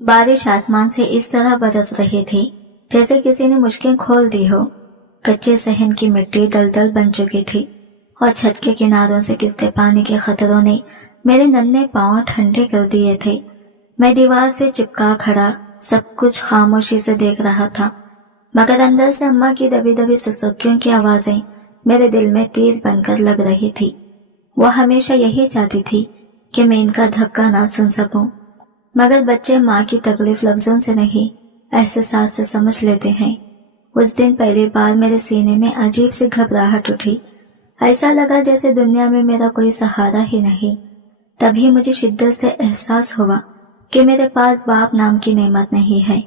बारिश आसमान से इस तरह बरस रही थी जैसे किसी ने मुश्किल खोल दी हो। कच्चे सहन की मिट्टी दलदल बन चुकी थी और छत के किनारों से गिरते पानी के खतरों ने मेरे नन्हे पांव ठंडे कर दिए थे। मैं दीवार से चिपका खड़ा सब कुछ खामोशी से देख रहा था, मगर अंदर से अम्मा की दबी दबी सुसुकियों की आवाजें मेरे दिल में तीर बनकर लग रही थी। वो हमेशा यही चाहती थी कि मैं इनका धक्का ना सुन सकूं, मगर बच्चे माँ की तकलीफ लफ्जों से नहीं एहसास से समझ लेते हैं। उस दिन पहली बार मेरे सीने में अजीब सी घबराहट उठी। ऐसा लगा जैसे दुनिया में मेरा कोई सहारा ही नहीं। तभी मुझे शिद्दत से एहसास हुआ कि मेरे पास बाप नाम की नेमत नहीं है।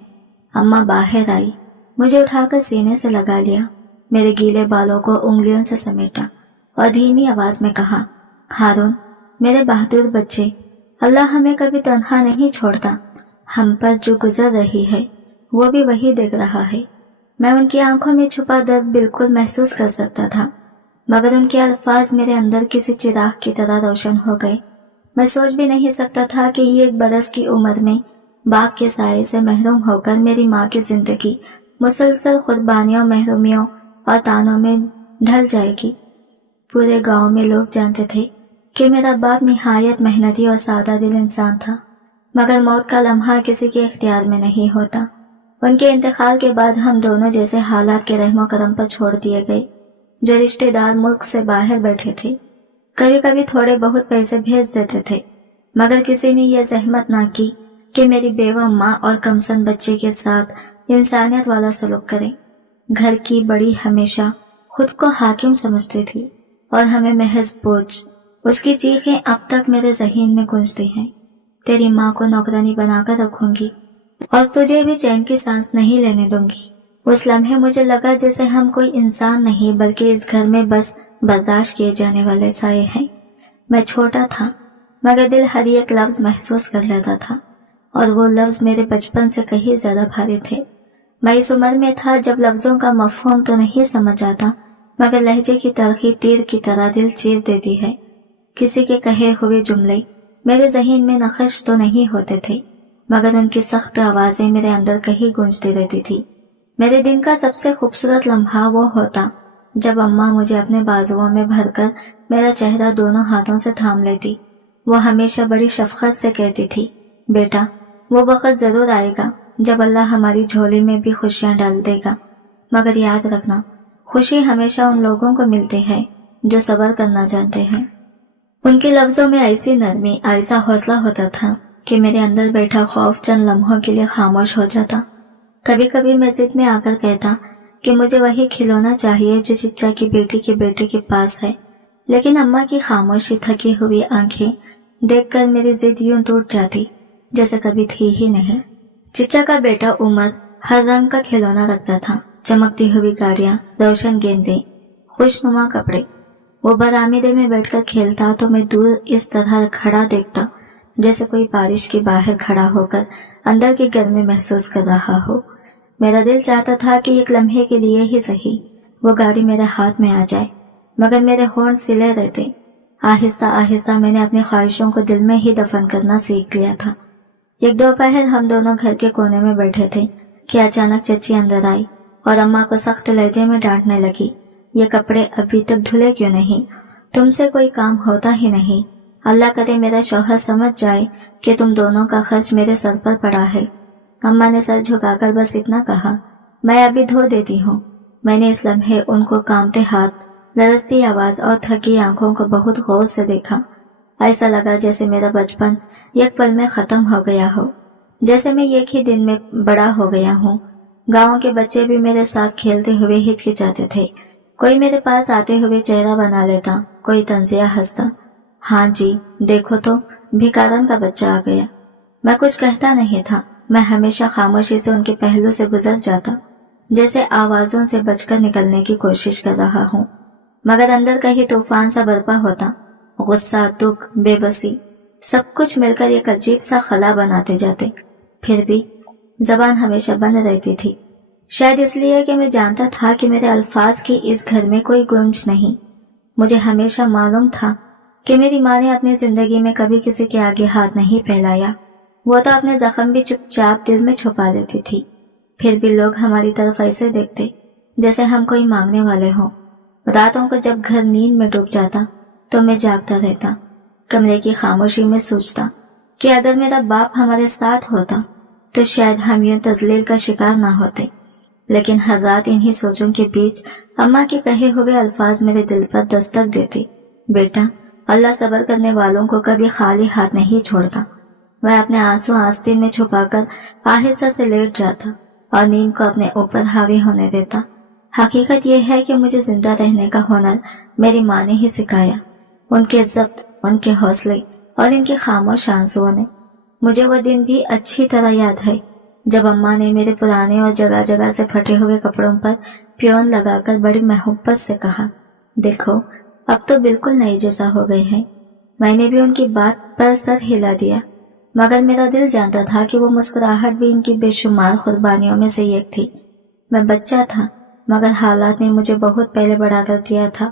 अम्मा बाहर आई, मुझे उठाकर सीने से लगा लिया, मेरे गीले बालों को उंगलियों से समेटा और धीमी आवाज में कहा, हारून, मेरे बहादुर बच्चे, अल्लाह हमें कभी तन्हा नहीं छोड़ता। हम पर जो गुजर रही है वो भी वही देख रहा है। मैं उनकी आंखों में छुपा दर्द बिल्कुल महसूस कर सकता था, मगर उनके अल्फाज मेरे अंदर किसी चिराग की तरह रोशन हो गए। मैं सोच भी नहीं सकता था कि ये 1 बरस की उम्र में बाप के साये से महरूम होकर मेरी माँ की जिंदगी मुसलसल कुर्बानियों, महरूमियों और तानों में ढल जाएगी। पूरे गांव में लोग जानते थे कि मेरा बाप निहायत मेहनती और सादा दिल इंसान था, मगर मौत का लम्हा किसी के इख्तियार में नहीं होता। उनके इंतकाल के बाद हम दोनों जैसे हालात के रहमो करम पर छोड़ दिए गए। जो रिश्तेदार मुल्क से बाहर बैठे थे कभी कभी थोड़े बहुत पैसे भेज देते थे, मगर किसी ने यह जहमत ना की कि मेरी बेवा माँ और कमसन बच्चे के साथ इंसानियत वाला सलूक करे। घर की बड़ी हमेशा खुद को हाकिम समझती थी और हमें महज बोझ। उसकी चीखें अब तक मेरे ज़हीन में गूंजती हैं। तेरी माँ को नौकरानी बनाकर रखूंगी और तुझे भी चैन की सांस नहीं लेने दूंगी। उस लम्हे मुझे लगा जैसे हम कोई इंसान नहीं बल्कि इस घर में बस बर्दाश्त किए जाने वाले साये हैं। मैं छोटा था, मगर दिल हर एक लफ्ज महसूस कर लेता था, और वो लफ्ज मेरे बचपन से कहीं ज्यादा भारी थे। मैं इस उम्र में था जब लफ्जों का मफहूम तो नहीं समझ आता, मगर लहजे की तलखी तीर की तरह दिल चीर देती है। किसी के कहे हुए जुमले मेरे ज़हीन में नक्श तो नहीं होते थे, मगर उनकी सख्त आवाजें मेरे अंदर कहीं गूंजती रहती थी। मेरे दिन का सबसे खूबसूरत लम्हा वो होता जब अम्मा मुझे अपने बाजुओं में भरकर मेरा चेहरा दोनों हाथों से थाम लेती। वो हमेशा बड़ी शफकत से कहती थी, बेटा, वो वक्त जरूर आएगा जब अल्लाह हमारी झोली में भी खुशियां डाल देगा, मगर याद रखना, खुशी हमेशा उन लोगों को मिलती है जो सब्र करना जानते हैं। उनके लफ्जों में ऐसी नरमी, ऐसा हौसला होता था कि मेरे अंदर बैठा खौफ चंद लम्हों के लिए खामोश हो जाता। कभी कभी मैं जिद में आकर कहता कि मुझे वही खिलौना चाहिए जो चिच्चा की बेटी के बेटे के पास है, लेकिन अम्मा की खामोशी, थकी हुई आंखें देखकर मेरी जिद यूं टूट जाती जैसे कभी थी ही नहीं। चिच्चा का बेटा उमर हर रंग का खिलौना रखता था, चमकती हुई गाड़ियां, रोशन गेंदें, खुशनुमा कपड़े। वो बरामदे में बैठकर खेलता तो मैं दूर इस तरह खड़ा देखता जैसे कोई बारिश के बाहर खड़ा होकर अंदर की गर्मी महसूस कर रहा हो। मेरा दिल चाहता था कि एक लम्हे के लिए ही सही वो गाड़ी मेरे हाथ में आ जाए, मगर मेरे होंठ सिले रहते। आहिस्ता आहिस्ता मैंने अपनी ख्वाहिशों को दिल में ही दफन करना सीख लिया था। एक दोपहर हम दोनों घर के कोने में बैठे थे कि अचानक चची अंदर आई और अम्मा को सख्त लहजे में डांटने लगी, ये कपड़े अभी तक धुले क्यों नहीं? तुमसे कोई काम होता ही नहीं। अल्लाह करे मेरा शौहर समझ जाए कि तुम दोनों का खर्च मेरे सर पर पड़ा है। अम्मा ने सर झुकाकर बस इतना कहा, मैं अभी धो देती हूँ। मैंने इस लम्हे उनको कांपते हाथ, लरसती आवाज और थकी आंखों को बहुत गौर से देखा। ऐसा लगा जैसे मेरा बचपन एक पल में खत्म हो गया हो, जैसे मैं एक ही दिन में बड़ा हो गया हूँ। गाँव के बच्चे भी मेरे साथ खेलते हुए हिचकिचाते थे। कोई मेरे पास आते हुए चेहरा बना लेता, कोई तंजिया हंसता। हाँ जी, देखो तो भिखारन का बच्चा आ गया। मैं कुछ कहता नहीं था, मैं हमेशा खामोशी से उनके पहलू से गुजर जाता, जैसे आवाजों से बचकर निकलने की कोशिश कर रहा हूँ, मगर अंदर कहीं तूफान सा बर्पा होता। गुस्सा, दुख, बेबसी, सब कुछ मिलकर एक अजीब सा खला बनाते जाते। फिर भी जबान हमेशा बंद रहती थी, शायद इसलिए कि मैं जानता था कि मेरे अल्फाज की इस घर में कोई गूंज नहीं। मुझे हमेशा मालूम था कि मेरी माँ ने अपनी जिंदगी में कभी किसी के आगे हाथ नहीं फैलाया। वो तो अपने जख्म भी चुपचाप दिल में छुपा लेती थी, फिर भी लोग हमारी तरफ ऐसे देखते जैसे हम कोई मांगने वाले हों। रातों को जब घर नींद में डूब जाता तो मैं जागता रहता, कमरे की खामोशी में सोचता कि अगर मेरा बाप हमारे साथ होता तो शायद हम यूं तजलील का शिकार ना होते। लेकिन हर रात इन्हीं सोचों के बीच अम्मा के कहे हुए अल्फाज मेरे दिल पर दस्तक देती, बेटा, अल्लाह सब्र करने वालों को कभी खाली हाथ नहीं छोड़ता। मैं अपने आंसू आस्तीन में छुपाकर आहिस्ता से लेट जाता और नींद को अपने ऊपर हावी होने देता। हकीकत यह है कि मुझे जिंदा रहने का हुनर मेरी माँ ने ही सिखाया। उनके ज़ब्त, उनके हौसले और इनके खामोश आंसुओं ने। मुझे वो दिन भी अच्छी तरह याद है जब अम्मा ने मेरे पुराने और जगह जगह से फटे हुए कपड़ों पर प्योन लगाकर बड़ी मोहब्बत से कहा, देखो अब तो बिल्कुल नए जैसा हो गए हैं। मैंने भी उनकी बात पर सर हिला दिया, मगर मेरा दिल जानता था कि वो मुस्कुराहट भी इनकी बेशुमार कुर्बानियों में से एक थी। मैं बच्चा था, मगर हालात ने मुझे बहुत पहले बड़ा कर दिया था।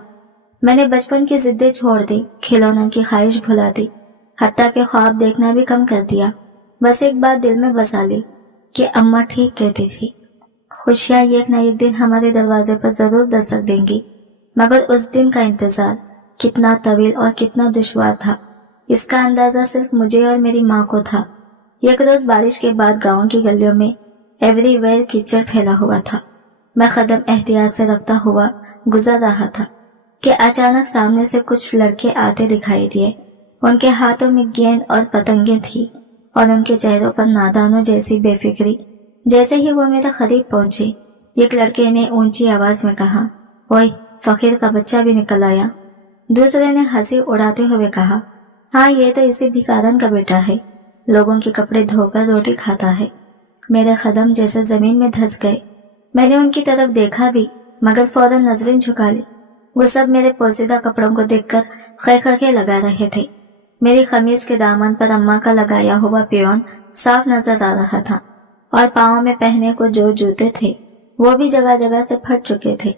मैंने बचपन की जिद्दें छोड़ दी, खिलौनों की ख्वाहिश भुला दी, हत्ता के ख्वाब देखना भी कम कर दिया। बस एक बात दिल में बसा ली कि अम्मा ठीक कहती थी, खुशियां एक न एक दिन हमारे दरवाजे पर जरूर दस्तक देंगी। मगर उस दिन का इंतजार कितना तवील और कितना दुश्वार था, इसका अंदाजा सिर्फ मुझे और मेरी माँ को था। एक रोज बारिश के बाद गांव की गलियों में एवरीवेयर कीचड़ फैला हुआ था। मैं कदम एहतियात से रखता हुआ गुजर रहा था कि अचानक सामने से कुछ लड़के आते दिखाई दिए। उनके हाथों में गेंद और पतंगें थी और उनके चेहरों पर नादानों जैसी बेफिक्री। जैसे ही वो मेरे करीब पहुंचे, एक लड़के ने ऊंची आवाज में कहा, ओए, फकीर का बच्चा भी निकल आया। दूसरे ने हंसी उड़ाते हुए कहा, हाँ, ये तो इसी भिखारन का बेटा है, लोगों के कपड़े धोकर रोटी खाता है। मेरे कदम जैसे जमीन में धंस गए। मैंने उनकी तरफ देखा भी, मगर फौरन नजरें झुका ली। वो सब मेरे पोसीदा कपड़ों को देखकर खैखड़के लगा रहे थे। मेरी कमीज के दामन पर अम्मा का लगाया हुआ पियोन साफ नजर आ रहा था और पाँव में पहने को जो जूते थे वो भी जगह जगह से फट चुके थे।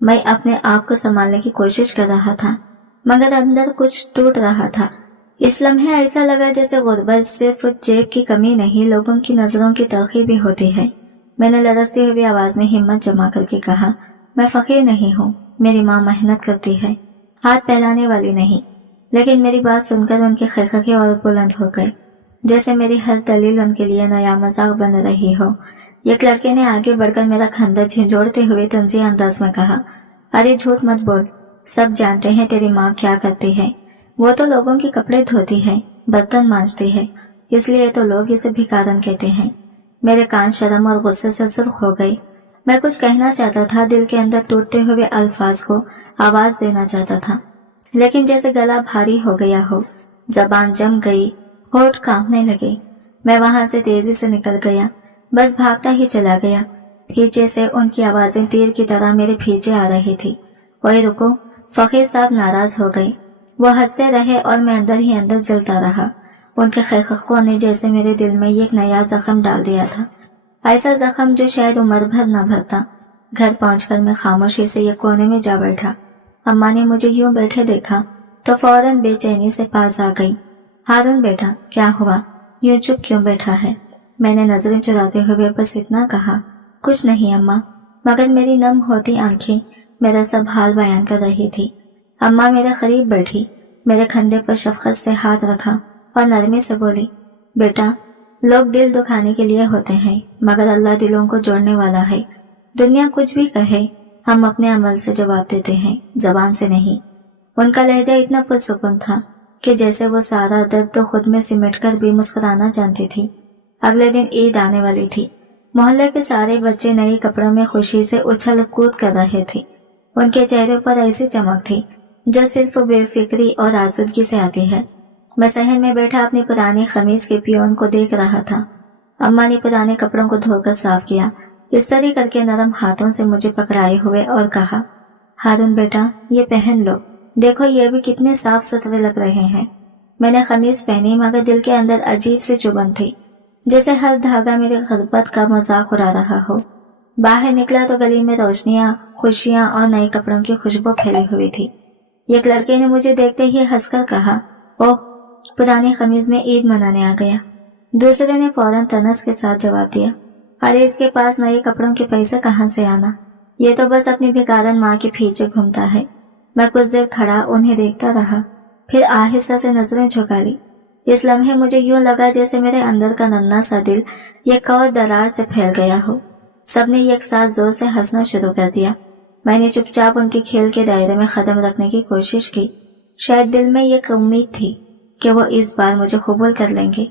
मैं अपने आप को संभालने की कोशिश कर रहा था, मगर अंदर कुछ टूट रहा था। इस लम्हे ऐसा लगा जैसे गुर्बत सिर्फ जेब की कमी नहीं, लोगों की नजरों की तलखी भी होती है। मैंने लरजती हुई आवाज में हिम्मत जमा करके कहा, मैं फकीर नहीं हूँ, मेरी माँ मेहनत करती है, हाथ फैलाने वाली नहीं। लेकिन मेरी बात सुनकर उनके खैखके और बुलंद हो गए, जैसे मेरी हर दलील उनके लिए नया मजाक बन रही हो। एक लड़के ने आगे बढ़कर मेरा खंदक झिंझोड़ते हुए तंज़ी अंदाज में कहा, अरे झूठ मत बोल, सब जानते हैं तेरी माँ क्या करती है। वो तो लोगों के कपड़े धोती है, बर्तन मांजती है, इसलिए तो लोग इसे भिखारन कहते हैं। मेरे कान शर्म और गुस्से से सुर्ख हो गए। मैं कुछ कहना चाहता था, दिल के अंदर टूटते हुए अल्फाज को आवाज देना चाहता था, लेकिन जैसे गला भारी हो गया हो, जबान जम गई, होठ कांपने लगे। मैं वहां से तेजी से निकल गया, बस भागता ही चला गया। पीछे से उनकी आवाजें तीर की तरह मेरे पीछे आ रही थी। ओए रुको, फकीर साहब नाराज हो गए। वो हंसते रहे और मैं अंदर ही अंदर जलता रहा। उनके खैखकों ने जैसे मेरे दिल में एक नया जख्म डाल दिया था, ऐसा जख्म जो शायद उम्र भर न भरता। घर पहुंचकर मैं खामोशी से एक कोने में जा बैठा। अम्मा ने मुझे यूं बैठे देखा तो फौरन बेचैनी से पास आ गई। हारून बेटा, क्या हुआ, यूं चुप क्यों बैठा है? मैंने नजरें चुराते हुए बस इतना कहा, कुछ नहीं अम्मा। मगर मेरी नम होती आंखें मेरा सब हाल बयान कर रही थी। अम्मा मेरे करीब बैठी, मेरे कंधे पर शफकत से हाथ रखा और नरमी से बोली, बेटा, लोग दिल दुखाने के लिए होते हैं, मगर अल्लाह दिलों को जोड़ने वाला है। दुनिया कुछ भी कहे, हम अपने अमल से जवाब देते हैं, जबान से नहीं। उनका लहजा इतना पुरसुकून था कि जैसे वो सारा दर्द तो खुद में सिमट कर भी मुस्कुराना जानती थी। अगले दिन ईद आने वाली थी। मोहल्ले के सारे बच्चे नए कपड़ों में खुशी से उछल कूद कर रहे थे। उनके चेहरे पर ऐसी चमक थी जो सिर्फ बेफिक्री और आसूदगी से आती है। मैं सहन में बैठा अपनी पुरानी खमीज के पियोन को देख रहा था। अम्मा ने पुराने कपड़ों को धोकर साफ किया, इस्त्री करके नरम हाथों से मुझे पकड़ाए हुए और कहा, हारून बेटा, ये पहन लो, देखो ये भी कितने साफ सुथरे लग रहे हैं। मैंने खमीज पहनी, मगर दिल के अंदर अजीब सी चुभन थी, जैसे हर धागा मेरी गुर्बत का मजाक उड़ा रहा हो। बाहर निकला तो गली में रोशनियां, खुशियां और नए कपड़ों की खुशबू फैली हुई थी। एक लड़के ने मुझे देखते ही हंसकर कहा, ओह, पुरानी खमीज में ईद मनाने आ गया। दूसरे ने फौरन तनस के साथ जवाब दिया, अरे इसके पास नए कपड़ों के पैसे कहाँ से आना, ये तो बस अपनी भिखारन माँ के पीछे घूमता है। मैं कुछ देर खड़ा उन्हें देखता रहा, फिर आहिस्ता से नजरें झुका ली। इस लम्हे मुझे यूं लगा जैसे मेरे अंदर का नन्हा सा दिल एक और दरार से फैल गया हो। सबने एक साथ जोर से हंसना शुरू कर दिया। मैंने चुपचाप उनके खेल के दायरे में कदम रखने की कोशिश की। शायद दिल में एक उम्मीद थी कि वो इस बार मुझे कबूल कर लेंगे,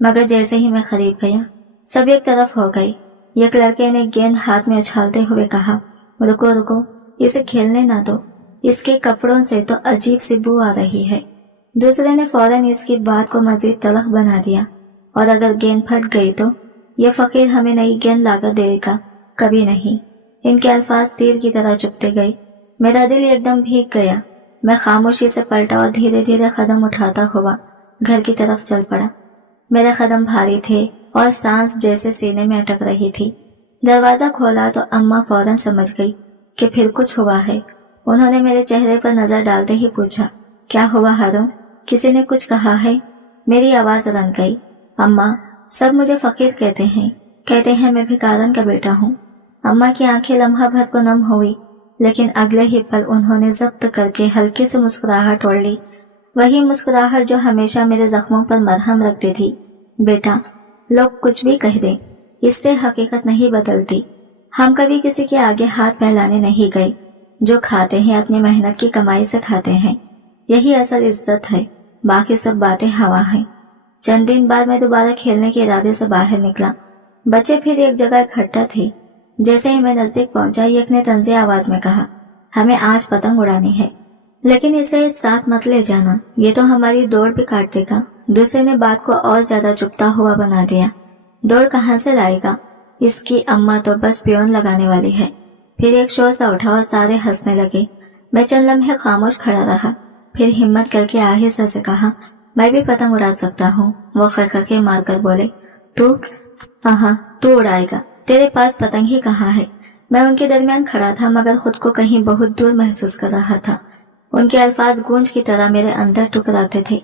मगर जैसे ही मैं करीब गया सब एक तरफ हो गई। एक लड़के ने गेंद हाथ में उछालते हुए कहा, रुको रुको, इसे खेलने ना दो, इसके कपड़ों से तो अजीब सी बू आ रही है। दूसरे ने फौरन इसकी बात को मजीद तलख बना दिया, और अगर गेंद फट गई तो ये फकीर हमें नई गेंद लाकर देगा, कभी नहीं। इनके अल्फाज तीर की तरह चुभते गए। मेरा दिल एकदम भीग गया। मैं खामोशी से पलटा और धीरे धीरे कदम उठाता हुआ घर की तरफ चल पड़ा। मेरे कदम भारी थे और सांस जैसे सीने में अटक रही थी। दरवाजा खोला तो अम्मा फौरन समझ गई कि फिर कुछ हुआ है। उन्होंने मेरे चेहरे पर नजर डालते ही पूछा, क्या हुआ हारून, किसी ने कुछ कहा है? मेरी आवाज रन गई। अम्मा, सब मुझे फकीर कहते हैं मैं भिखारन का बेटा हूँ। अम्मा की आंखें लम्हा भर को नम हुई, लेकिन अगले ही पल उन्होंने जब्त करके हल्की से मुस्कुराहट ओढ़ ली। वही मुस्कुराहट जो हमेशा मेरे जख्मों पर मरहम रखती थी। बेटा, लोग कुछ भी कह दें, इससे हकीकत नहीं बदलती। हम कभी किसी के आगे हाथ फैलाने नहीं गए। जो खाते हैं अपनी मेहनत की कमाई से खाते हैं, यही असल इज्जत है, बाकी सब बातें हवा हैं। चंद दिन बाद मैं दोबारा खेलने के इरादे से बाहर निकला। बच्चे फिर एक जगह इकट्ठा थे। जैसे ही मैं नजदीक पहुंचा, एक ने तंज़े आवाज में कहा, हमें आज पतंग उड़ानी है, लेकिन इसे साथ मत ले जाना, ये तो हमारी दौड़ भी काट देगा। दूसरे ने बात को और ज्यादा चुपता हुआ बना दिया, दौड़ कहाँ से लाएगा, इसकी अम्मा तो बस पियोन लगाने वाली है। फिर एक शोर सा उठा और सारे हंसने लगे। मैं चंद लम्हे खामोश खड़ा रहा, फिर हिम्मत करके आहिस्ता से कहा, मैं भी पतंग उड़ा सकता हूँ। वो खरखरे मारकर बोले, तू? हाँ, तू उड़ाएगा, तेरे पास पतंग ही कहाँ है। मैं उनके दरमियान खड़ा था, मगर खुद को कहीं बहुत दूर महसूस कर रहा था। उनके अल्फाज गूंज की तरह मेरे अंदर टुकराते थे,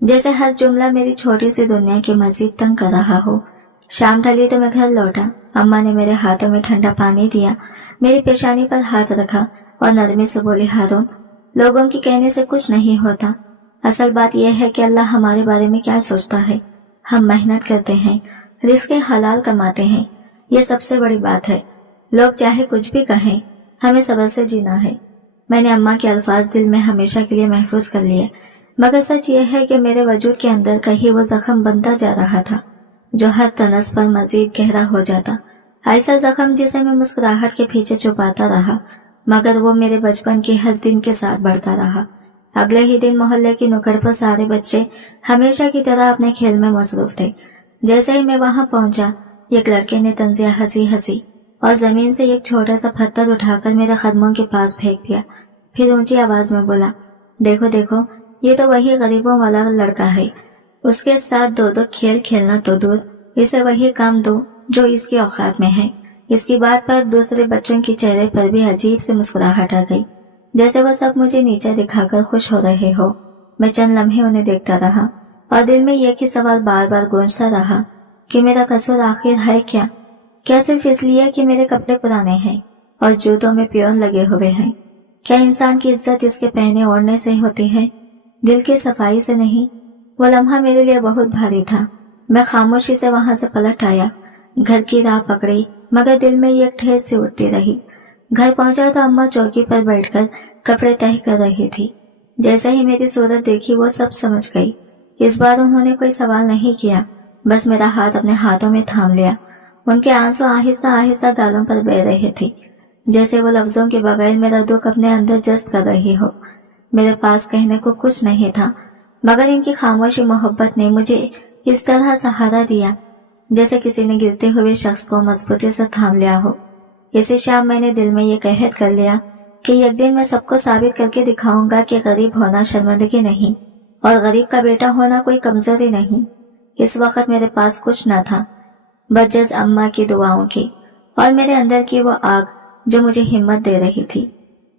जैसे हर जुमला मेरी छोटी सी दुनिया के मजीद तंग कर रहा हो। शाम ढली तो मैं घर लौटा। अम्मा ने मेरे हाथों में ठंडा पानी दिया, मेरी पेशानी पर हाथ रखा और नरमी से बोली, हारून, लोगों के कहने से कुछ नहीं होता। असल बात यह है कि अल्लाह हमारे बारे में क्या सोचता है। हम मेहनत करते हैं, रिज़्क़ हलाल कमाते हैं, ये सबसे बड़ी बात है। लोग चाहे कुछ भी कहें, हमें सब्र से जीना है। मैंने अम्मा के अल्फाज दिल में हमेशा के लिए महफूज कर लिए, मगर सच ये है कि मेरे वजूद के अंदर कहीं वो जख्म बनता जा रहा था, जो हर तनस पर मजीद गहरा हो जाता। ऐसा जख्म जिसे मैं मुस्कुराहट के पीछे छुपाता रहा, मगर वो मेरे बचपन के हर दिन के साथ बढ़ता रहा। अगले ही दिन मोहल्ले की नुक्कड़ पर सारे बच्चे हमेशा की तरह अपने खेल में मसरूफ थे। जैसे ही मैं वहां पहुंचा, एक लड़के ने तंजिया हंसी और जमीन से एक छोटा सा पत्थर उठाकर मेरे कदमों के पास फेंक दिया। फिर ऊंची आवाज में बोला, देखो देखो, ये तो वही गरीबों वाला लड़का है। उसके साथ दो दो खेल खेलना तो दूर, इसे वही काम दो जो इसकी औकात में है। इसकी बात पर दूसरे बच्चों के चेहरे पर भी अजीब सी मुस्कुराहट आ गई, जैसे वो सब मुझे नीचे दिखाकर खुश हो रहे हो। मैं चंद लम्हे उन्हें देखता रहा और दिल में एक ही सवाल बार बार गूंजता रहा कि मेरा कसूर आखिर है क्या? क्या सिर्फ इसलिए कि मेरे कपड़े पुराने हैं और जूतों में पियोन लगे हुए हैं? क्या इंसान की इज्जत इसके पहने ओढ़ने से होती है, दिल की सफाई से नहीं? वो लम्हा मेरे लिए बहुत भारी था। मैं खामोशी से वहां से पलट आया, घर की राह पकड़ी, मगर दिल में एक ठेस सी उठती रही। घर पहुंचा तो अम्मा चौकी पर बैठकर कपड़े तह कर रही थी। जैसे ही मेरी सूरत देखी, वो सब समझ गई। इस बार उन्होंने कोई सवाल नहीं किया, बस मेरा हाथ अपने हाथों में थाम लिया। उनके आंसू आहिस्ता आहिस्ता गालों पर बह रहे थे, जैसे वो लफ्जों के बगैर मेरा दुख अपने अंदर जज्ब कर रही हो। मेरे पास कहने को कुछ नहीं था, मगर इनकी खामोशी मोहब्बत ने मुझे इस तरह सहारा दिया जैसे किसी ने गिरते हुए शख्स को मजबूती से थाम लिया हो। इसी शाम मैंने दिल में ये कहत कर लिया कि एक दिन मैं सबको साबित करके दिखाऊंगा कि गरीब होना शर्मिंदगी नहीं और गरीब का बेटा होना कोई कमजोरी नहीं। इस वक्त मेरे पास कुछ न था, बस अम्मा की दुआओं की और मेरे अंदर की वो आग जो मुझे हिम्मत दे रही थी।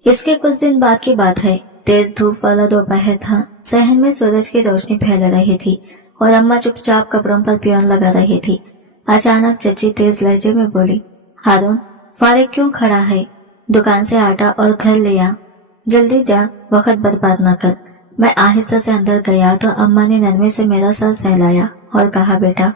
इसके कुछ दिन बाद की बात है। तेज धूप वाला दोपहर था। सहन में सूरज की रोशनी फैल रही थी और अम्मा चुपचाप कपड़ों पर पियोन लगा रही थी। अचानक चची तेज लहजे में बोली, हारून, फारिग क्यों खड़ा है? दुकान से आटा और घर ले आ, जल्दी जा, वक्त बर्बाद न कर। मैं आहिस्ता से अंदर गया तो अम्मा ने नरमी से मेरा सर सहलाया और कहा, बेटा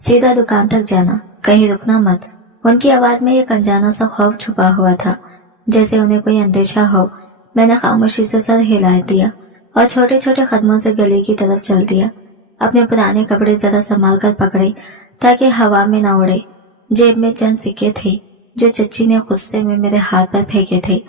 सीधा दुकान तक जाना, कहीं रुकना मत। उनकी आवाज में एक अनजाना सा खौफ छुपा हुआ था, जैसे उन्हें कोई अंदेशा हो। मैंने खामोशी से सर हिला दिया और छोटे छोटे कदमों से गली की तरफ चल दिया। अपने पुराने कपड़े जरा संभाल कर पकड़े ताकि हवा में न उड़े। जेब में चंद सिक्के थे जो चच्ची ने गुस्से में मेरे हाथ पर फेंके थे।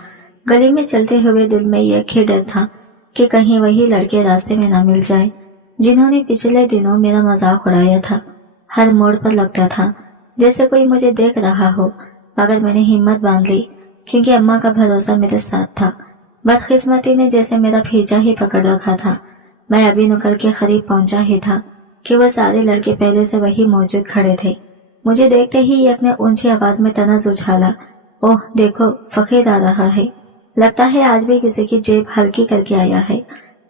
गली में चलते हुए दिल में यह ही डर था कि कहीं वही लड़के रास्ते में न मिल जाए जिन्होंने पिछले दिनों मेरा मजाक उड़ाया था। हर मोड़ पर लगता था जैसे कोई मुझे देख रहा हो, मगर मैंने हिम्मत बांध ली क्योंकि अम्मा का भरोसा मेरे साथ था। बदकिस्मती ने जैसे मेरा भीजा ही पकड़ रखा था। मैं अभी नुक्कड़ के करीब पहुंचा ही था कि वो सारे लड़के पहले से वही मौजूद खड़े थे। मुझे देखते ही एक ने ऊंची आवाज में तनज उछाला, ओह देखो, फकीर आ रहा है, लगता है आज भी किसी की जेब हल्की करके आया है।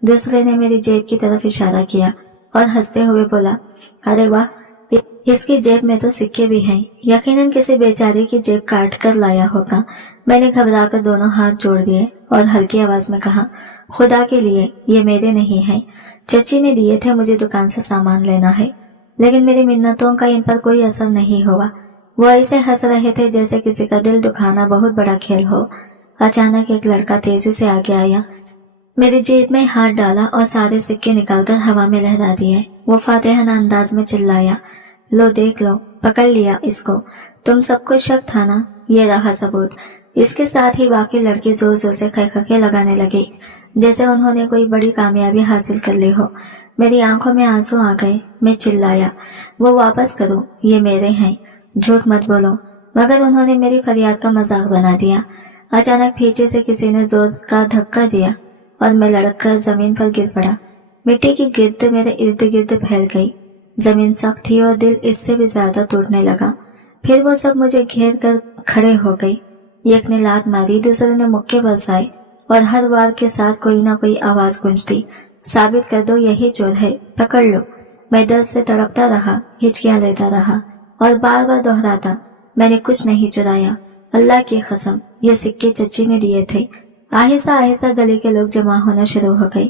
दूसरे ने मेरी जेब की तरफ इशारा किया और हंसते हुए बोला, अरे वाह, इसकी जेब में तो सिक्के भी हैं, यकीनन किसी बेचारे की जेब काट कर लाया होगा। मैंने घबराकर दोनों हाथ जोड़ दिए और हल्की आवाज में कहा, खुदा के लिए ये मेरे नहीं हैं, चची ने दिए थे, मुझे दुकान से सामान लेना है। लेकिन मेरी मिन्नतों का इन पर कोई असर नहीं हुआ। वो ऐसे हंस रहे थे जैसे किसी का दिल दुखाना बहुत बड़ा खेल हो। अचानक एक लड़का तेजी से आगे आया, मेरी जेब में हाथ डाला और सारे सिक्के निकालकर हवा में लहरा दिए। वो फातिहाना अंदाज में चिल्लाया, लो देख लो, पकड़ लिया इसको, तुम सबको शक था ना, ये रहा सबूत। इसके साथ ही बाकी लड़के जोर जोर से खैखके लगाने लगे जैसे उन्होंने कोई बड़ी कामयाबी हासिल कर ली हो। मेरी आंखों में आंसू आ गए। मैं चिल्लाया, वो वापस करो, ये मेरे हैं, झूठ मत बोलो। मगर उन्होंने मेरी फरियाद का मजाक बना दिया। अचानक पीछे से किसी ने जोर का धक्का दिया और मैं लड़क कर जमीन पर गिर पड़ा। मिट्टी की गिरद मेरे इर्द गिर्द फैल गई। जमीन सख्त थी और दिल इससे भी ज्यादा टूटने लगा। फिर वो सब मुझे घेर कर खड़े हो गई। एक ने लात मारी, दूसरे ने मुक्के बरसाए और हर वार के साथ कोई ना कोई आवाज गूंजती, साबित कर दो यही चोर है, पकड़ लो। मैं दर्द से तड़पता रहा, हिचकियां लेता रहा और बार बार दोहराता, मैंने कुछ नहीं चुराया, अल्लाह की कसम, ये सिक्के चच्ची ने दिए थे। आहिस्ता आहिस्ता गली के लोग जमा होना शुरू हो गए।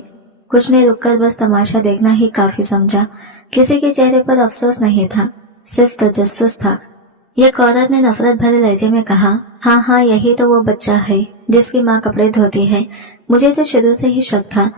कुछ ने रुककर बस तमाशा देखना ही काफी समझा। किसी के चेहरे पर अफसोस नहीं था, सिर्फ तजस्सुस था। एक औरत ने नफरत भरे लहजे में कहा, हाँ हाँ, यही तो वो बच्चा है जिसकी माँ कपड़े धोती है। मुझे तो शुरू से ही शक था।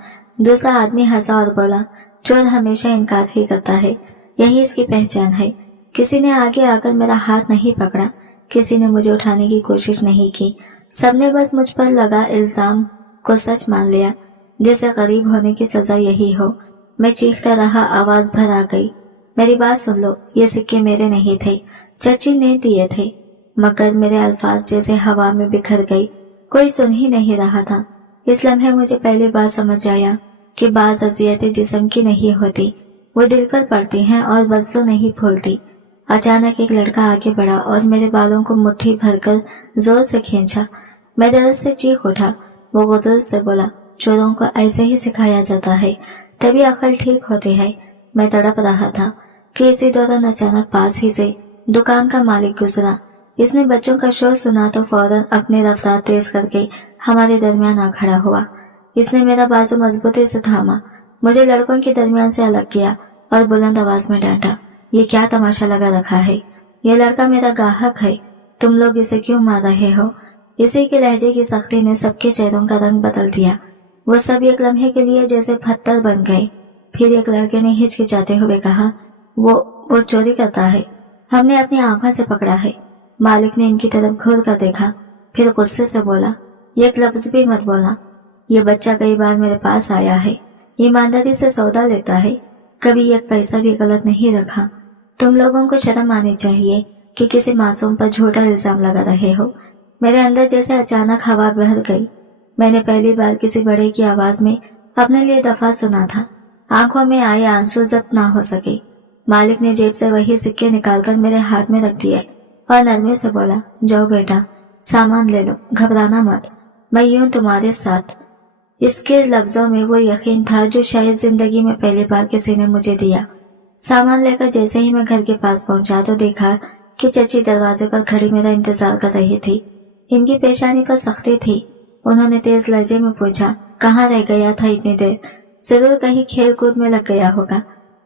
दूसरा आदमी हंसा और बोला, चोर हमेशा इनकार ही करता है, यही इसकी पहचान है। किसी ने आगे आकर मेरा हाथ नहीं पकड़ा, किसी ने मुझे उठाने की कोशिश नहीं की। सबने बस मुझ पर लगा इल्जाम को सच मान लिया, जैसे गरीब होने की सजा यही हो। मैं चीखता रहा, आवाज भर आ गई, मेरी बात सुन लो, ये सिक्के मेरे नहीं थे, चची ने दिए थे। मगर मेरे अल्फाज जैसे हवा में बिखर गई, कोई सुन ही नहीं रहा था। इस लम्हे मुझे पहली बार समझ आया कि बाज अजियतें जिस्म की नहीं होती, वो दिल पर पड़ती हैं और बरसों नहीं फूलती। अचानक एक लड़का आगे बढ़ा और मेरे बालों को मुट्ठी भरकर जोर से खींचा। मैं दर्द से चीख उठा। वो गुरूर से बोला, चोरों को ऐसे ही सिखाया जाता है, तभी अकल ठीक होती है। मैं तड़प रहा था कि इसी दौरान अचानक पास ही से दुकान का मालिक गुजरा। इसने बच्चों का शोर सुना तो फौरन अपनी रफ्तार तेज करके हमारे दरमियान आ खड़ा हुआ। इसने मेरा बाजू मजबूती से थामा, मुझे लड़कों के दरमियान से अलग किया और बुलंद आवाज में डांटा, ये क्या तमाशा लगा रखा है? ये लड़का मेरा ग्राहक है, तुम लोग इसे क्यों मार रहे हो? इसी के लहजे की सख्ती ने सबके चेहरों का रंग बदल दिया। वो सब एक लम्हे के लिए जैसे पत्थर बन गए। फिर एक लड़के ने हिचकिचाते हुए कहा, वो चोरी करता है, हमने अपनी आंखों से पकड़ा है। मालिक ने इनकी तरफ घूर कर देखा, फिर गुस्से से बोला, एक लफ्ज भी मत बोलना। ये बच्चा कई बार मेरे पास आया है, ईमानदारी से सौदा लेता है, कभी एक पैसा भी गलत नहीं रखा। तुम लोगों को शर्म आनी चाहिए कि किसी मासूम पर झूठा इल्जाम लगा रहे हो। मेरे अंदर जैसे अचानक हवा बहर गई। मैंने पहली बार किसी बड़े की आवाज में अपने लिए दफा सुना था। आंखों में आए आंसू जब्त ना हो सके। मालिक ने जेब से वही सिक्के निकालकर मेरे हाथ में रख दिए और नरमी से बोला, जाओ बेटा, सामान ले लो, घबराना मत, मैं यूं तुम्हारे साथ। इसके लफ्जों में वो यकीन था जो शायद जिंदगी में पहली बार किसी ने मुझे दिया। सामान लेकर जैसे ही मैं घर के पास पहुंचा तो देखा कि चची दरवाजे पर खड़ी मेरा इंतजार कर रही थी। इनकी पेशानी पर सख्ती थी। उन्होंने तेज लहजे में पूछा, कहाँ रह गया था इतनी देर? जरूर कहीं खेल कूद में लग गया होगा।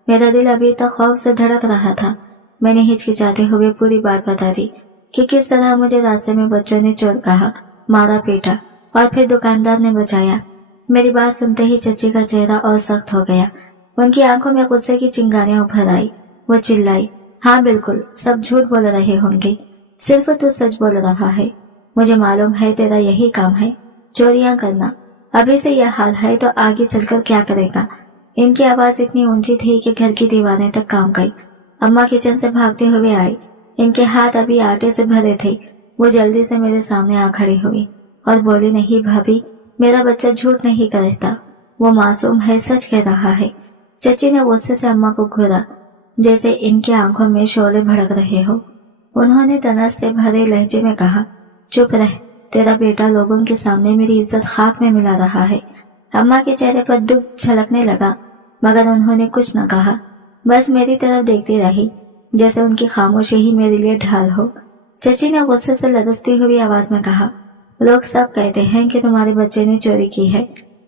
मेरा दिल अभी तक खौफ से धड़क रहा था। मैंने हिचकिचाते हुए पूरी बात बता दी कि किस तरह मुझे रास्ते में बच्चों ने चोर कहा, मारा पीटा और फिर दुकानदार ने बचाया। मेरी बात सुनते ही चची का चेहरा और सख्त हो गया। उनकी आंखों में गुस्से की चिंगारियां उभर आई। वो चिल्लाई, हाँ बिल्कुल, सब झूठ बोल रहे होंगे, सिर्फ तू सच बोल रहा है। मुझे मालूम है तेरा यही काम है, चोरियां करना। अभी से यह हाल है तो आगे चलकर क्या करेगा? इनकी आवाज इतनी ऊंची थी कि घर की दीवारें तक कांप गई। अम्मा किचन से भागते हुए आई। इनके हाथ अभी आटे से भरे थे। वो जल्दी से मेरे सामने आ खड़ी हुई और बोली, नहीं भाभी, मेरा बच्चा झूठ नहीं कहता, वो मासूम है, सच कह रहा है। चची ने गुस्से से अम्मा को घूरा, जैसे इनकी आंखों में शोले भड़क रहे हो। उन्होंने तनस से भरे लहजे में कहा, चुप रह, तेरा बेटा लोगों के सामने मेरी इज्जत खाक में मिला रहा है। अम्मा के चेहरे पर दुख झलकने लगा, मगर उन्होंने कुछ न कहा, बस मेरी तरफ देखती रही, जैसे उनकी खामोशी ही मेरे लिए ढाल हो। चची ने गुस्से से लरसती हुई आवाज में कहा, लोग सब कहते हैं कि तुम्हारे बच्चे ने चोरी की है।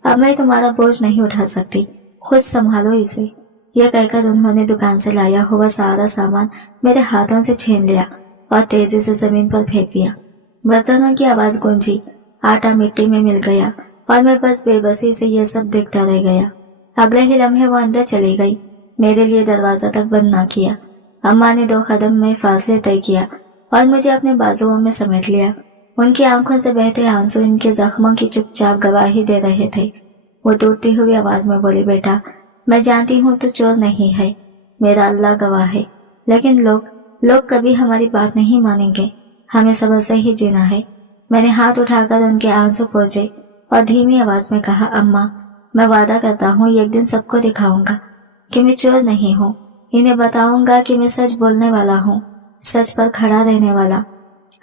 अब मैं तुम्हारा बोझ नहीं उठा सकती, खुद संभालो इसे। यह कहकर उन्होंने दुकान से लाया हुआ सारा सामान मेरे हाथों से छीन लिया और तेजी से जमीन पर फेंक दिया। बर्तनों की आवाज गूंजी, आटा मिट्टी में मिल गया और मैं बस बेबसी से यह सब देखता रह गया। अगले ही लम्हे वो अंदर चली गई, मेरे लिए दरवाजा तक बंद न किया। अम्मा ने 2 कदम में फासले तय किया और मुझे अपने बाजुओं में समेट लिया। उनकी आंखों से बहते आंसू इनके जख्मों की चुपचाप गवाही दे रहे थे। वो टूटती हुई आवाज में बोली, बेटा, मैं जानती हूँ तू चोर नहीं है, मेरा अल्लाह गवाह है, लेकिन लोग कभी हमारी बात नहीं मानेंगे। हमें सब्र से ही जीना है। मैंने हाथ उठाकर उनके आंसू पोंछे और धीमी आवाज में कहा, अम्मा, मैं वादा करता हूँ एक दिन सबको दिखाऊंगा कि मैं चोर नहीं हूँ। इन्हें बताऊंगा कि मैं सच बोलने वाला हूँ, सच पर खड़ा रहने वाला।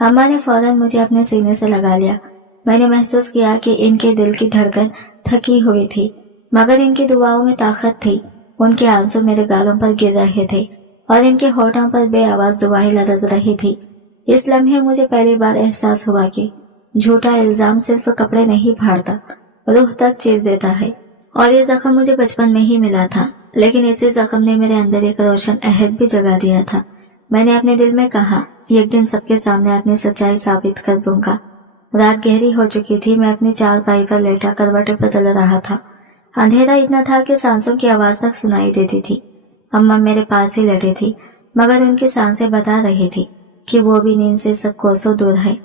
अम्मा ने फौरन मुझे अपने सीने से लगा लिया। मैंने महसूस किया कि इनके दिल की धड़कन थकी हुई थी, मगर इनकी दुआओं में ताकत थी। उनके आंसू मेरे गालों पर गिर रहे थे और इनके होठों पर बेआवाज दुआएं लरज रही थी। इस लम्हे मुझे पहली बार एहसास हुआ कि झूठा इल्जाम सिर्फ कपड़े नहीं फाड़ता, रूह तक चीर देता है। और ये जख्म मुझे बचपन में ही मिला था, लेकिन इसी जख्म ने मेरे अंदर एक रोशन अहद भी जगा दिया था। मैंने अपने दिल में कहा, एक दिन सबके सामने अपनी सच्चाई साबित कर दूंगा। रात गहरी हो चुकी थी। मैं अपनी चारपाई पर लेटा करवटें बदल रहा था। अंधेरा इतना था कि सांसों की आवाज तक सुनाई देती थी। अम्मा मेरे पास ही लेटी थी, मगर उनकी सांसें बता रही थी कि वो भी नींद से कोसों दूर है।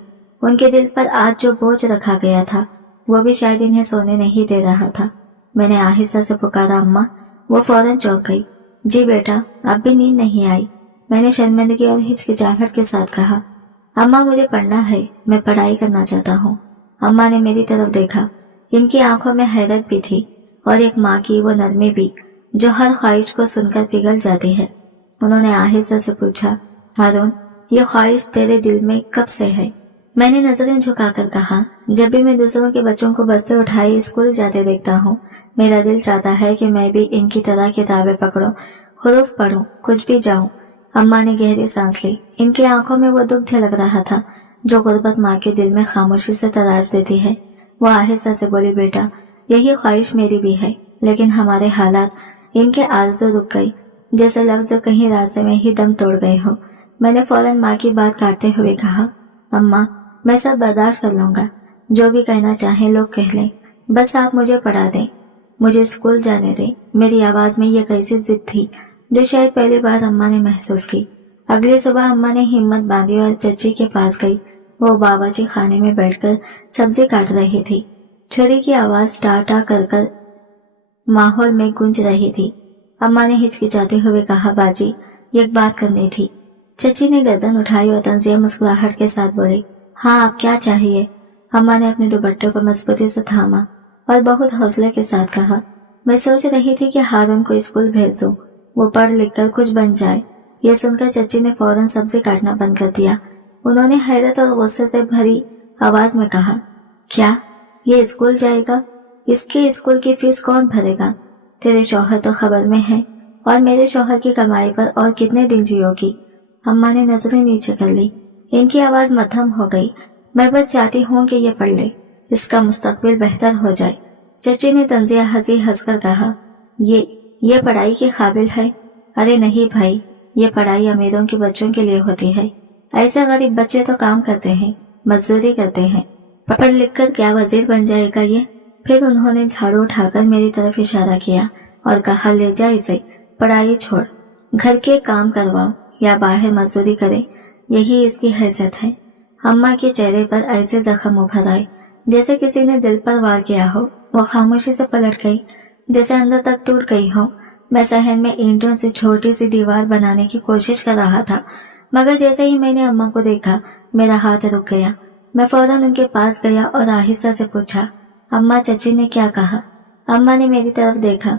उनके दिल पर आज जो बोझ रखा गया था, वो भी शायद इन्हें सोने नहीं दे रहा था। मैंने आहिस्ता से पुकारा, अम्मा। वो फौरन चौंक गई। जी बेटा, अब भी नींद नहीं आई? मैंने शर्मिंदगी और हिचकिचाहट के साथ कहा। अम्मा, मुझे पढ़ना है, मैं पढ़ाई करना चाहता हूँ। अम्मा ने मेरी तरफ देखा। इनकी आंखों में हैरत भी थी और एक माँ की वो नरमी भी जो हर ख्वाहिश को सुनकर पिघल जाती है। उन्होंने आहिस्ता से पूछा, हारून, ये ख्वाहिश तेरे दिल में कब से है? मैंने नजरें झुकाकर कहा, जब भी मैं दूसरों के बच्चों को बस्ते उठाए स्कूल जाते देखता हूँ, मेरा दिल चाहता है कि मैं भी इनकी तरह किताबें पकड़ूं, हुरूफ पढ़ूं, कुछ भी जाऊं। अम्मा ने गहरी सांस ली। इनकी आंखों में वो दुख झलक रहा था जो गुर्बत माँ के दिल में खामोशी से तराश देती है। वो आहिस्ता से बोली, बेटा, यही ख्वाहिश मेरी भी है, लेकिन हमारे हालात, इनके आरज़ू रुक गई, जैसे लफ्ज कहीं रास्ते में ही दम तोड़ गए हो। मैंने फौरन माँ की बात काटते हुए कहा, अम्मा, मैं सब बर्दाश्त कर लूंगा, जो भी कहना चाहे लोग कह लें, बस आप मुझे पढ़ा दें, मुझे स्कूल जाने दें। मेरी आवाज में यह कैसी जिद थी जो शायद पहली बार अम्मा ने महसूस की। अगली सुबह अम्मा ने हिम्मत बांधी और चची के पास गई। वो बाबाजी खाने में बैठकर सब्जी काट रही थी। छुरी की आवाज टाटा कर माहौल में गूंज रही थी। अम्मा ने हिचकिचाते हुए कहा, बाजी, एक बात करनी थी। चची ने गर्दन उठाई और तंजिया मुस्कुराहट के साथ बोली, हाँ, आप क्या चाहिए? अम्मा ने अपने दुपट्टे को मजबूती से थामा और बहुत हौसले के साथ कहा, मैं सोच रही थी कि हारून को स्कूल भेज दूं, वो पढ़ लिख कर कुछ बन जाए। यह सुनकर चची ने फौरन सब्जी काटना बंद कर दिया। उन्होंने हैरत और गुस्से से भरी आवाज में कहा, क्या ये स्कूल जाएगा? इसकी स्कूल की फीस कौन भरेगा? तेरे शौहर तो खबर में है और मेरे शौहर की कमाई पर और कितने दिन जियोगी। अम्मा ने नजरें नीचे कर ली। इनकी आवाज मध्यम हो गई। मैं बस चाहती हूँ कि ये पढ़ ले, इसका मुस्तकबिल बेहतर हो जाए। चची ने तंजिया हंसी हंसकर कहा, ये पढ़ाई के काबिल है? अरे नहीं भाई, ये पढ़ाई अमीरों के बच्चों के लिए होती है। ऐसे गरीब बच्चे तो काम करते हैं, मजदूरी करते हैं, पढ़ लिख कर क्या वजीर बन जाएगा ये। फिर उन्होंने झाड़ू उठाकर मेरी तरफ इशारा किया और कहा, ले जा इसे, पढ़ाई छोड़, घर के काम करवाओ या बाहर मजदूरी करे, यही इसकी हैसियत है। अम्मा के चेहरे पर ऐसे जख्म उभर आए जैसे किसी ने दिल पर वार किया हो। वो खामोशी से पलट गई, जैसे अंदर तक टूट गई हो। मैं सहन में ईंटों से छोटी सी दीवार बनाने की कोशिश कर रहा था, मगर जैसे ही मैंने अम्मा को देखा मेरा हाथ रुक गया। मैं फौरन उनके पास गया और आहिस्ता से पूछा, अम्मा, चची ने क्या कहा? अम्मा ने मेरी तरफ देखा,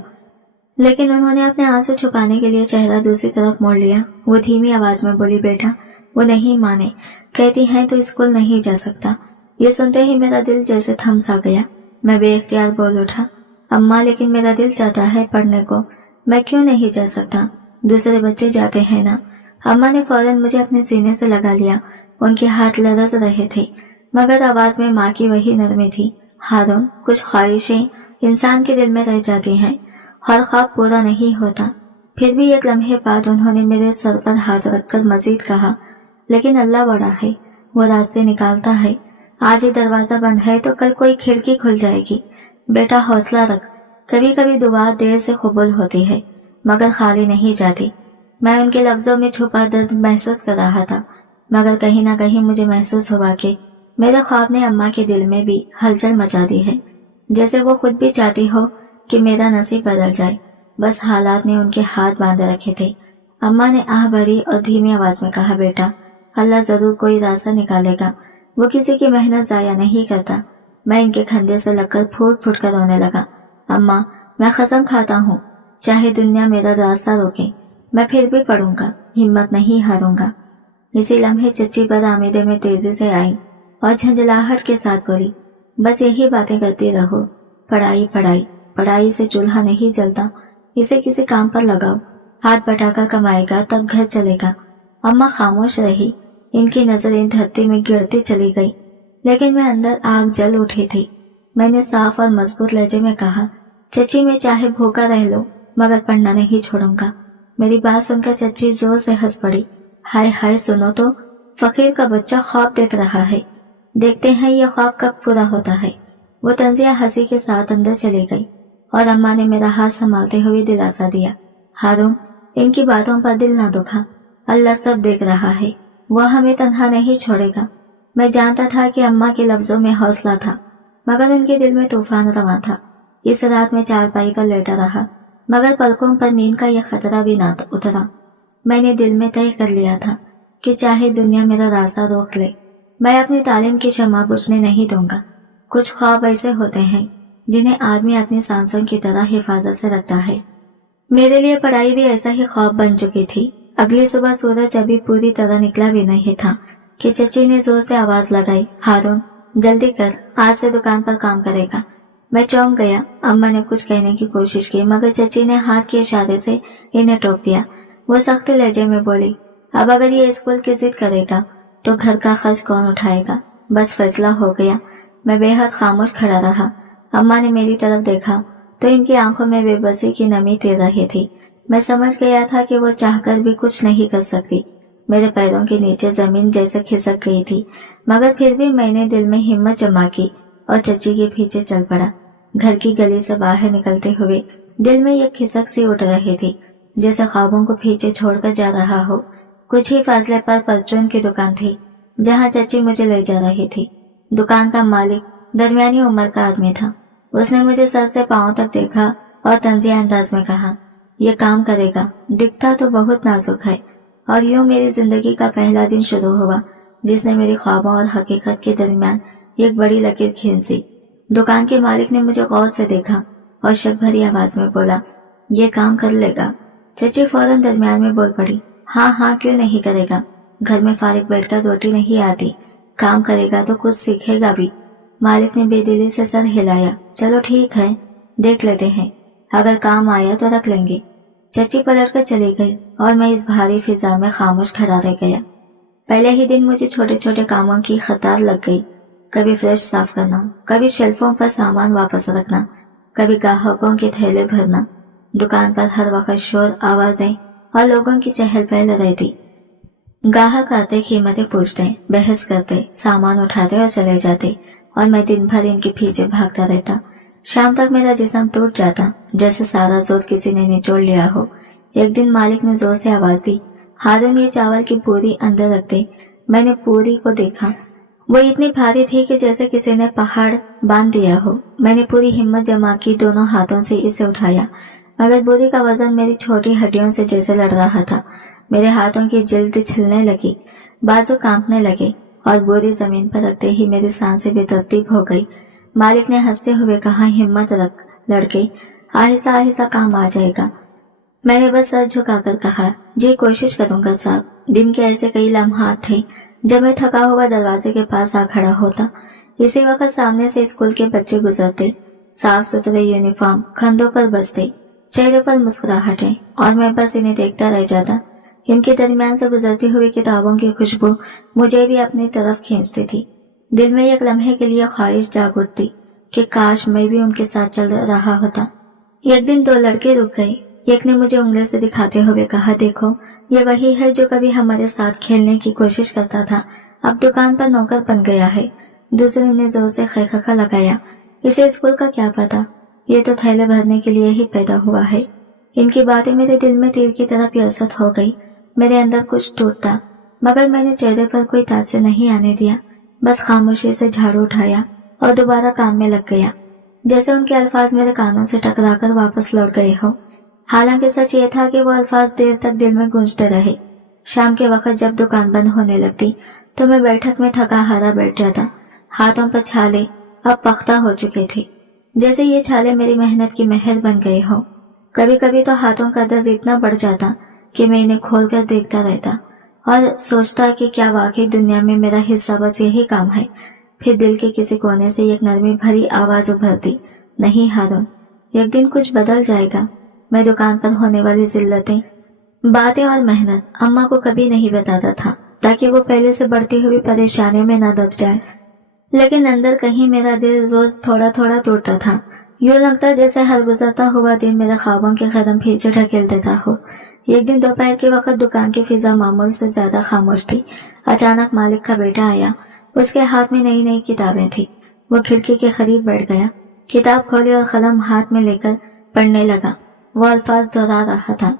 लेकिन उन्होंने अपने आंसू छुपाने के लिए चेहरा दूसरी तरफ मोड़ लिया। वो धीमी आवाज में बोली, बेटा, वो नहीं माने, कहती हैं तो स्कूल नहीं जा सकता। ये सुनते ही मेरा दिल जैसे थम सा गया। मैं बेइख्तियार बोल उठा, अम्मा, लेकिन मेरा दिल चाहता है पढ़ने को, मैं क्यों नहीं जा सकता? दूसरे बच्चे जाते हैं ना। अम्मा ने फौरन मुझे अपने सीने से लगा लिया। उनके हाथ लरज रहे थे, मगर आवाज में माँ की वही नरमी थी। हारून, कुछ ख्वाहिशें इंसान के दिल में रह जाती हैं, हर ख्वाब पूरा नहीं होता। फिर भी एक लम्हे बाद उन्होंने मेरे सर पर हाथ रखकर मजीद कहा, लेकिन अल्लाह बड़ा है, वो रास्ते निकालता है। आज ये दरवाजा बंद है तो कल कोई खिड़की खुल जाएगी। बेटा, हौसला रख, कभी कभी दुआ देर से कबूल होती है मगर खाली नहीं जाती। मैं उनके लफ्जों में छुपा दर्द महसूस कर रहा था, मगर कहीं ना कहीं मुझे महसूस हुआ कि मेरे ख्वाब ने अम्मा के दिल में भी हलचल मचा दी है, जैसे वो खुद भी चाहती हो कि मेरा नसीब बदल जाए। बस हालात ने उनके हाथ बांधे रखे थे। अम्मा ने आह भरी और धीमी आवाज में कहा, बेटा, अल्लाह जरूर कोई रास्ता निकालेगा, वो किसी की मेहनत जाया नहीं करता। मैं इनके खंधे से लगकर फूट फूट कर रोने लगा। अम्मा, मैं कसम खाता हूँ, चाहे दुनिया मेरा रास्ता रोके, मैं फिर भी पढ़ूंगा, हिम्मत नहीं हारूंगा। इसी लम्हे चच्ची बदआमीदे में तेजी से आई और झंझलाहट के साथ बोली, बस यही बातें करती रहो, पढ़ाई पढ़ाई, पढ़ाई से चूल्हा नहीं जलता, इसे किसी काम पर लगाओ, हाथ बटाकर कमाएगा तब घर चलेगा। अम्मा खामोश रही, इनकी नजरें धरती में गिरती चली गई, लेकिन मैं अंदर आग जल उठी थी। मैंने साफ और मजबूत लहजे में कहा, चची, मैं चाहे भूखा रह लो मगर पढ़ना नहीं छोड़ूंगा। मेरी बात सुनकर चची जोर से हंस पड़ी। हाय हाय, सुनो तो, फकीर का बच्चा ख्वाब देख रहा है, देखते हैं यह ख्वाब कब पूरा होता है। वो तंजिया हंसी के साथ अंदर चली गई और अम्मा ने मेरा हाथ संभालते हुए दिलासा दिया, हारून, इनकी बातों पर दिल ना दुखा, अल्लाह सब देख रहा है, वह हमें तन्हा नहीं छोड़ेगा। मैं जानता था कि अम्मा के लफ्जों में हौसला था, मगर उनके दिल में तूफान रवां था। इस रात में चारपाई पर लेटा रहा, मगर पलकों पर नींद का यह खतरा भी ना उतरा। मैंने दिल में तय कर लिया था कि चाहे दुनिया मेरा रास्ता रोक ले, मैं अपनी तालीम की शम्मा बुझने नहीं दूंगा। कुछ ख्वाब ऐसे होते हैं जिन्हें आदमी अपनी सांसों की तरह हिफाजत से रखता है। मेरे लिए पढ़ाई भी ऐसा ही ख्वाब बन चुकी थी। अगली सुबह सूरज अभी पूरी तरह निकला भी नहीं था कि चची ने जोर से आवाज लगाई, हारून, जल्दी कर, आज से दुकान पर काम करेगा। मैं चौंक गया। अम्मा ने कुछ कहने की कोशिश की, मगर चची ने हाथ के इशारे से इन्हें टोक दिया। वो सख्त लहजे में बोली, अब अगर ये स्कूल की जिद करेगा तो घर का खर्च कौन उठाएगा? बस फैसला हो गया। मैं बेहद खामोश खड़ा रहा। अम्मा ने मेरी तरफ देखा तो इनकी आंखों में बेबसी की नमी तैर रही थी। मैं समझ गया था कि वो चाहकर भी कुछ नहीं कर सकती। मेरे पैरों के नीचे जमीन जैसे खिसक गई थी, मगर फिर भी मैंने दिल में हिम्मत जमा की और चची के पीछे चल पड़ा। घर की गली से बाहर निकलते हुए दिल में एक खिसक सी उठ रही थी, जैसे ख्वाबों को पीछे छोड़कर जा रहा हो। कुछ ही फासले पर परचून की दुकान थी, जहाँ चची मुझे ले जा रही थी। दुकान का मालिक दरमियानी उम्र का आदमी था। उसने मुझे सर से पांव तक देखा और तंजिया अंदाज में कहा, यह काम करेगा, दिखता तो बहुत नाजुक है। और यूं मेरी जिंदगी का पहला दिन शुरू हुआ, जिसने मेरे ख्वाबों और हकीकत के दरमियान एक बड़ी लकीर खींची। दुकान के मालिक ने मुझे गौर से देखा और शक भरी आवाज में बोला, ये काम कर लेगा? चची फौरन दरमियान में बोल पड़ी, हाँ हाँ, क्यों नहीं करेगा, घर में फारिग बैठकर रोटी नहीं आती, काम करेगा तो कुछ सीखेगा भी। मालिक ने बेदिली से सर हिलाया, चलो ठीक है, देख लेते हैं, अगर काम आया तो रख लेंगे। چچی پلٹ کر چلی گئی اور میں اس بھاری فضا میں خاموش کھڑا رہ گیا۔ پہلے ہی دن مجھے چھوٹے چھوٹے کاموں کی قطار لگ گئی، کبھی فریش صاف کرنا، کبھی شیلفوں پر سامان واپس رکھنا، کبھی گاہکوں کے تھیلے بھرنا۔ دکان پر ہر وقت شور، آوازیں اور لوگوں کی چہل پہل رہتی۔ گاہک آتے، قیمتیں پوچھتے، بحث کرتے، سامان اٹھاتے اور چلے جاتے، اور میں دن بھر ان کے پیچھے بھاگتا رہتا۔ شام تک میرا جسم ٹوٹ جاتا، جیسے سارا زور کسی نے نچوڑ لیا ہو۔ ایک دن مالک نے زور سے آواز دی، ہارون یہ چاول کی پوری اندر رکھ دے۔ میں نے پوری کو دیکھا، وہ اتنی بھاری تھی کہ جیسے کسی نے پہاڑ باندھ دیا ہو۔ میں نے پوری ہمت جمع کی، دونوں ہاتھوں سے اسے اٹھایا، مگر بوری کا وزن میری چھوٹی ہڈیوں سے جیسے لڑ رہا تھا۔ میرے ہاتھوں کی جلد چھلنے لگی، بازو کانپنے لگے، اور بوری زمین پر رکھتے ہی میری سانسیں بے ترتیب ہو گئی۔ مالک نے ہنستے ہوئے کہا، ہمت رکھ لڑکے، آہستہ آہستہ کام آ جائے گا۔ میں نے بس سر جھکا کر کہا، جی کوشش کروں گا صاحب۔ دن کے ایسے کئی لمحات تھے جب میں تھکا ہوا دروازے کے پاس آ کھڑا ہوتا۔ اسی وقت سامنے سے اسکول کے بچے گزرتے، صاف ستھرے یونیفارم، کندھوں پر بستے، چہرے پر مسکراہٹیں، اور میں بس انہیں دیکھتا رہ جاتا۔ ان کے درمیان سے گزرتی ہوئی کتابوں کی خوشبو مجھے بھی اپنی طرف کھینچتی تھی۔ دل میں ایک لمحے کے لیے خواہش جاگ اٹھتی کہ کاش میں بھی ان کے ساتھ چل رہا ہوتا۔ ایک دن 2 لڑکے رک گئے۔ ایک نے مجھے انگلی سے دکھاتے ہوئے کہا، دیکھو یہ وہی ہے جو کبھی ہمارے ساتھ کھیلنے کی کوشش کرتا تھا، اب دکان پر نوکر بن گیا ہے۔ دوسرے نے زور سے خیخکا لگایا، اسے اسکول کا کیا پتا، یہ تو تھیلے بھرنے کے لیے ہی پیدا ہوا ہے۔ ان کی باتیں میرے دل میں تیر کی طرح پیوست ہو گئی۔ میرے اندر کچھ ٹوٹتا، مگر میں نے چہرے پر کوئی تاثر نہیں آنے دیا، بس خاموشی سے جھاڑو اٹھایا اور دوبارہ کام میں لگ گیا، جیسے ان کے الفاظ میرے کانوں سے ٹکرا کر واپس لوٹ گئے ہو۔ حالانکہ سچ یہ تھا کہ وہ الفاظ دیر تک دل میں گونجتے رہے۔ شام کے وقت جب دکان بند ہونے لگتی تو میں بیٹھک میں تھکا ہارا بیٹھ جاتا۔ ہاتھوں پر چھالے اب پختہ ہو چکے تھے، جیسے یہ چھالے میری محنت کی مہر بن گئے ہو۔ کبھی کبھی تو ہاتھوں کا درد اتنا بڑھ جاتا کہ میں انہیں کھول کر دیکھتا رہتا اور سوچتا کہ کیا واقعی دنیا میں میرا حصہ بس یہی کام ہے۔ پھر دل کے کسی کونے سے ایک نرمی بھری آواز ابھرتی، نہیں ہارون، ایک دن کچھ بدل جائے گا۔ میں دکان پر ہونے والی ذلتیں، باتیں اور محنت اماں کو کبھی نہیں بتاتا تھا، تاکہ وہ پہلے سے بڑھتی ہوئی پریشانیوں میں نہ دب جائے۔ لیکن اندر کہیں میرا دل روز تھوڑا تھوڑا ٹوٹتا تھا۔ یوں لگتا جیسے ہر گزرتا ہوا دن میرے خوابوں کے قدم پیچھے ڈھکیل دیتا ہو۔ ایک دن دوپہر کے وقت دکان کی فضا معمول سے زیادہ خاموش تھی۔ اچانک مالک کا بیٹا آیا، اس کے ہاتھ میں نئی نئی کتابیں تھی۔ وہ کھڑکی کے قریب بیٹھ گیا، کتاب کھولی اور قلم ہاتھ میں لے کر پڑھنے لگا۔ وہ الفاظ دہرا رہا تھا،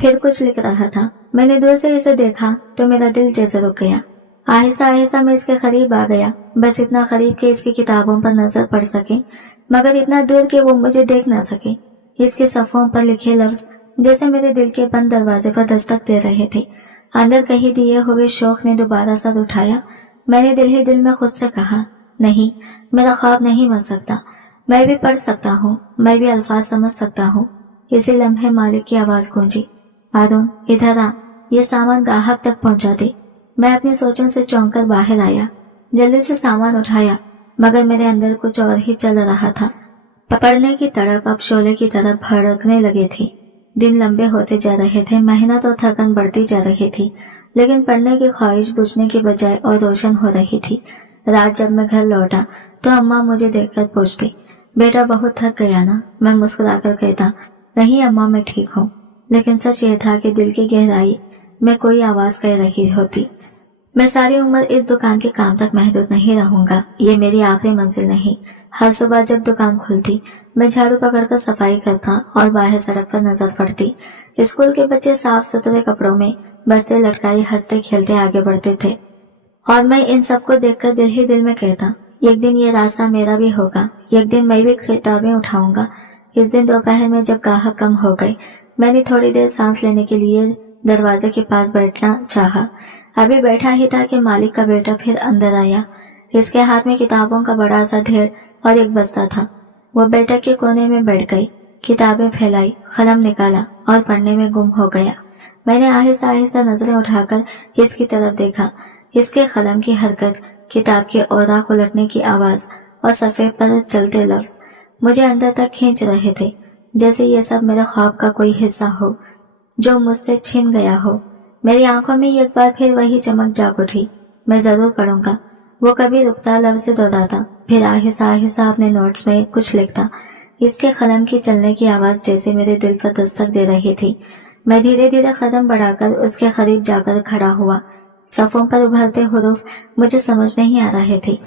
پھر کچھ لکھ رہا تھا۔ میں نے دور سے اسے دیکھا تو میرا دل جیسے رک گیا۔ آہستہ آہستہ میں اس کے قریب آ گیا، بس اتنا قریب کہ اس کی کتابوں پر نظر پڑ سکے، مگر اتنا دور کہ وہ مجھے دیکھ نہ سکے۔ اس کے صفحوں پر لکھے لفظ جیسے میرے دل کے بند دروازے پر دستک دے رہے تھے۔ اندر کہیں دیے ہوئے شوق نے دوبارہ سر اٹھایا۔ میں نے دل ہی دل میں خود سے کہا، نہیں، میرا خواب نہیں مر سکتا، میں بھی پڑھ سکتا ہوں، میں بھی الفاظ سمجھ سکتا ہوں۔ اسی لمحے مالک کی آواز گونجی، ہارون ادھر آ، یہ سامان گاہک تک پہنچا دے۔ میں اپنی سوچوں سے چونک کر باہر آیا، جلدی سے سامان اٹھایا، مگر میرے اندر کچھ اور ہی چل رہا تھا۔ پڑھنے کی تڑپ اب شعلے کی طرح بھڑکنے لگی تھی۔ دن لمبے ہوتے جا رہے تھے، محنت اور تھکن بڑھتی جا رہی تھی، لیکن پڑھنے کی خواہش بجھنے کی بجائے اور روشن ہو رہی تھی۔ رات جب میں گھر لوٹا تو اماں مجھے دیکھ کر پوچھتی، بیٹا بہت تھک گیا نا؟ میں مسکرا کر کہتا، نہیں اماں، میں ٹھیک ہوں۔ لیکن سچ یہ تھا کہ دل کی گہرائی میں کوئی آواز کہہ رہی ہوتی، میں ساری عمر اس دکان کے کام تک محدود نہیں رہوں گا، یہ میری آخری منزل نہیں۔ ہر صبح جب دکان کھلتی میں جھاڑو پکڑ کر صفائی کرتا اور باہر سڑک پر نظر پڑتی۔ اسکول کے بچے صاف ستھرے کپڑوں میں بستے لٹکائے ہنستے کھیلتے آگے بڑھتے تھے، اور میں ان سب کو دیکھ کر دل ہی دل میں کہتا، ایک دن یہ راستہ میرا بھی ہوگا، ایک دن میں بھی کتابیں اٹھاؤں گا۔ اس دن دوپہر میں جب گاہک کم ہو گئے، میں نے تھوڑی دیر سانس لینے کے لیے دروازے کے پاس بیٹھنا چاہا۔ ابھی بیٹھا ہی تھا کہ مالک کا بیٹا پھر اندر آیا۔ اس کے ہاتھ میں کتابوں کا بڑا سا ڈھیر اور ایک بستہ تھا۔ وہ بیٹھک کے کونے میں بیٹھ گئی، کتابیں پھیلائی، قلم نکالا اور پڑھنے میں گم ہو گیا۔ میں نے آہستہ آہستہ نظریں اٹھا کر اس کی طرف دیکھا۔ اس کے قلم کی حرکت، کتاب کے اوراق الٹنے کی آواز اور صفحے پر چلتے لفظ مجھے اندر تک کھینچ رہے تھے، جیسے یہ سب میرے خواب کا کوئی حصہ ہو۔ जो मुझसे छिन गया हो। मेरी आंखों में एक बार फिर वही चमक जाग उठी। मैं जरूर पढ़ूंगा। वो कभी रुकता, लफ्ज दोहराता, फिर आहिस्ता आहिस्ता अपने नोट्स में कुछ लिखता। इसके कलम की चलने की आवाज जैसे मेरे दिल पर दस्तक दे रही थी। मैं धीरे धीरे कदम बढ़ाकर उसके करीब जाकर खड़ा हुआ। सफ़ों पर उभरते हुरूफ मुझे समझ नहीं आ रहे थे,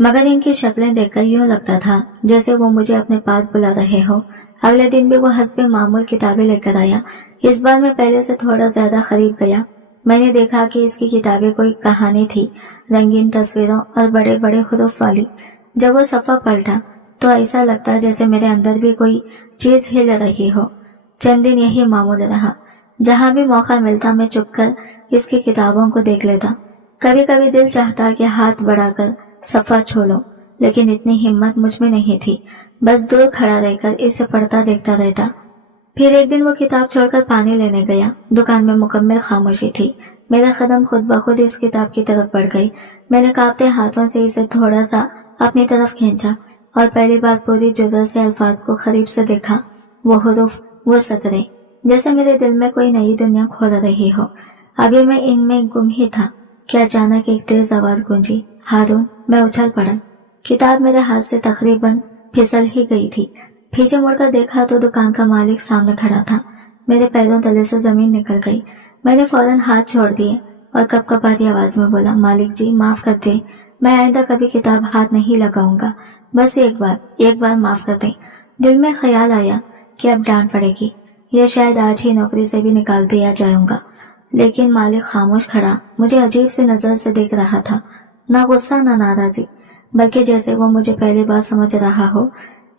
मगर इनकी शक्लें देखकर यूं लगता था जैसे वो मुझे अपने पास बुला रहे हो। अगले दिन भी वो हस्बे मामूल किताबें लेकर आया। इस बार मैं पहले से थोड़ा ज्यादा करीब गया। मैंने देखा कि इसकी किताबें कोई कहानी थी, रंगीन तस्वीरों और बड़े बड़े हुरूफ वाली। जब वो सफ़ा पलटा तो ऐसा लगता जैसे मेरे अंदर भी कोई चीज हिल रही हो। चंद दिन यही मामूल रहा। जहां भी मौका मिलता मैं चुपकर इसकी किताबों को देख लेता। कभी कभी दिल चाहता कि हाथ बढ़ाकर सफ़ा छू लो, लेकिन इतनी हिम्मत मुझ में नहीं थी। बस दूर खड़ा रहकर इसे पढ़ता देखता रहता। फिर एक दिन वो किताब छोड़कर पानी लेने गया। दुकान में मुकम्मल खामोशी थी। मेरा कदम खुद ब खुद इस किताब की तरफ बढ़ गई। मैंने कांपते हाथों से इसे थोड़ा सा अपनी तरफ खींचा और पहली बार पूरी जुर्रत से अल्फाज को करीब से देखा। वो हुरूफ, वो सतरे, जैसे मेरे दिल में कोई नई दुनिया खोल रही हो। अभी मैं इनमें गुम ही था कि अचानक एक तेज आवाज गूंजी, हारून। मैं उछल पड़ा। किताब मेरे हाथ से तकरीबन फिसल ही गई थी। पीछे मुड़कर देखा तो दुकान का मालिक सामने खड़ा था। मेरे पैरों तले से जमीन निकल गई। मैंने फौरन हाथ छोड़ दिए और कपकपाती आवाज में बोला, मालिक जी माफ कर दे, मैं आइंदा कभी किताब हाथ नहीं लगाऊंगा। बस एक बार माफ कर दे। दिल में ख्याल आया कि अब डांट पड़ेगी, या शायद आज ही नौकरी से भी निकाल दिया जाऊंगा। लेकिन मालिक खामोश खड़ा मुझे अजीब से नजर से देख रहा था। ना गुस्सा ना नाराजी, बल्कि जैसे वो मुझे पहली बार समझ रहा हो।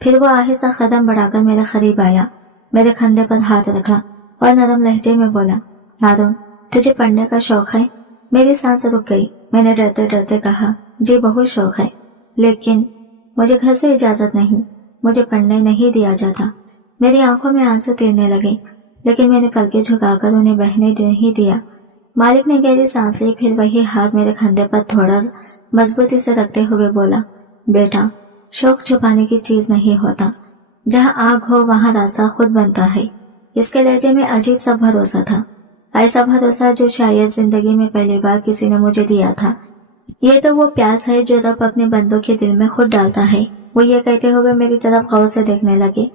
फिर वो आहिस्ता कदम बढ़ाकर मेरे करीब आया, मेरे कंधे पर हाथ रखा और नरम लहजे में बोला, हारून तुझे पढ़ने का शौक है? मेरी सांस रुक गई। मैंने डरते डरते कहा, जी बहुत शौक है, लेकिन मुझे घर से इजाजत नहीं, मुझे पढ़ने नहीं दिया जाता। मेरी आंखों में आंसू तैरने लगे, लेकिन मैंने पलकें झुकाकर उन्हें बहने नहीं दिया। मालिक ने गहरी सांस ली, फिर वही हाथ मेरे कंधे पर थोड़ा मजबूती से रखते हुए बोला, बेटा शौक छुपाने की चीज नहीं होता, जहाँ आग हो वहाँ रास्ता खुद बनता है। इसके लहजे में अजीब सा भरोसा था, ऐसा भरोसा जो शायद जिंदगी में पहली बार किसी ने मुझे दिया था। ये तो वो प्यास है जो रब अपने बंदों के दिल में खुद डालता है। वो ये कहते हुए मेरी तरफ गौर से देखने लगे।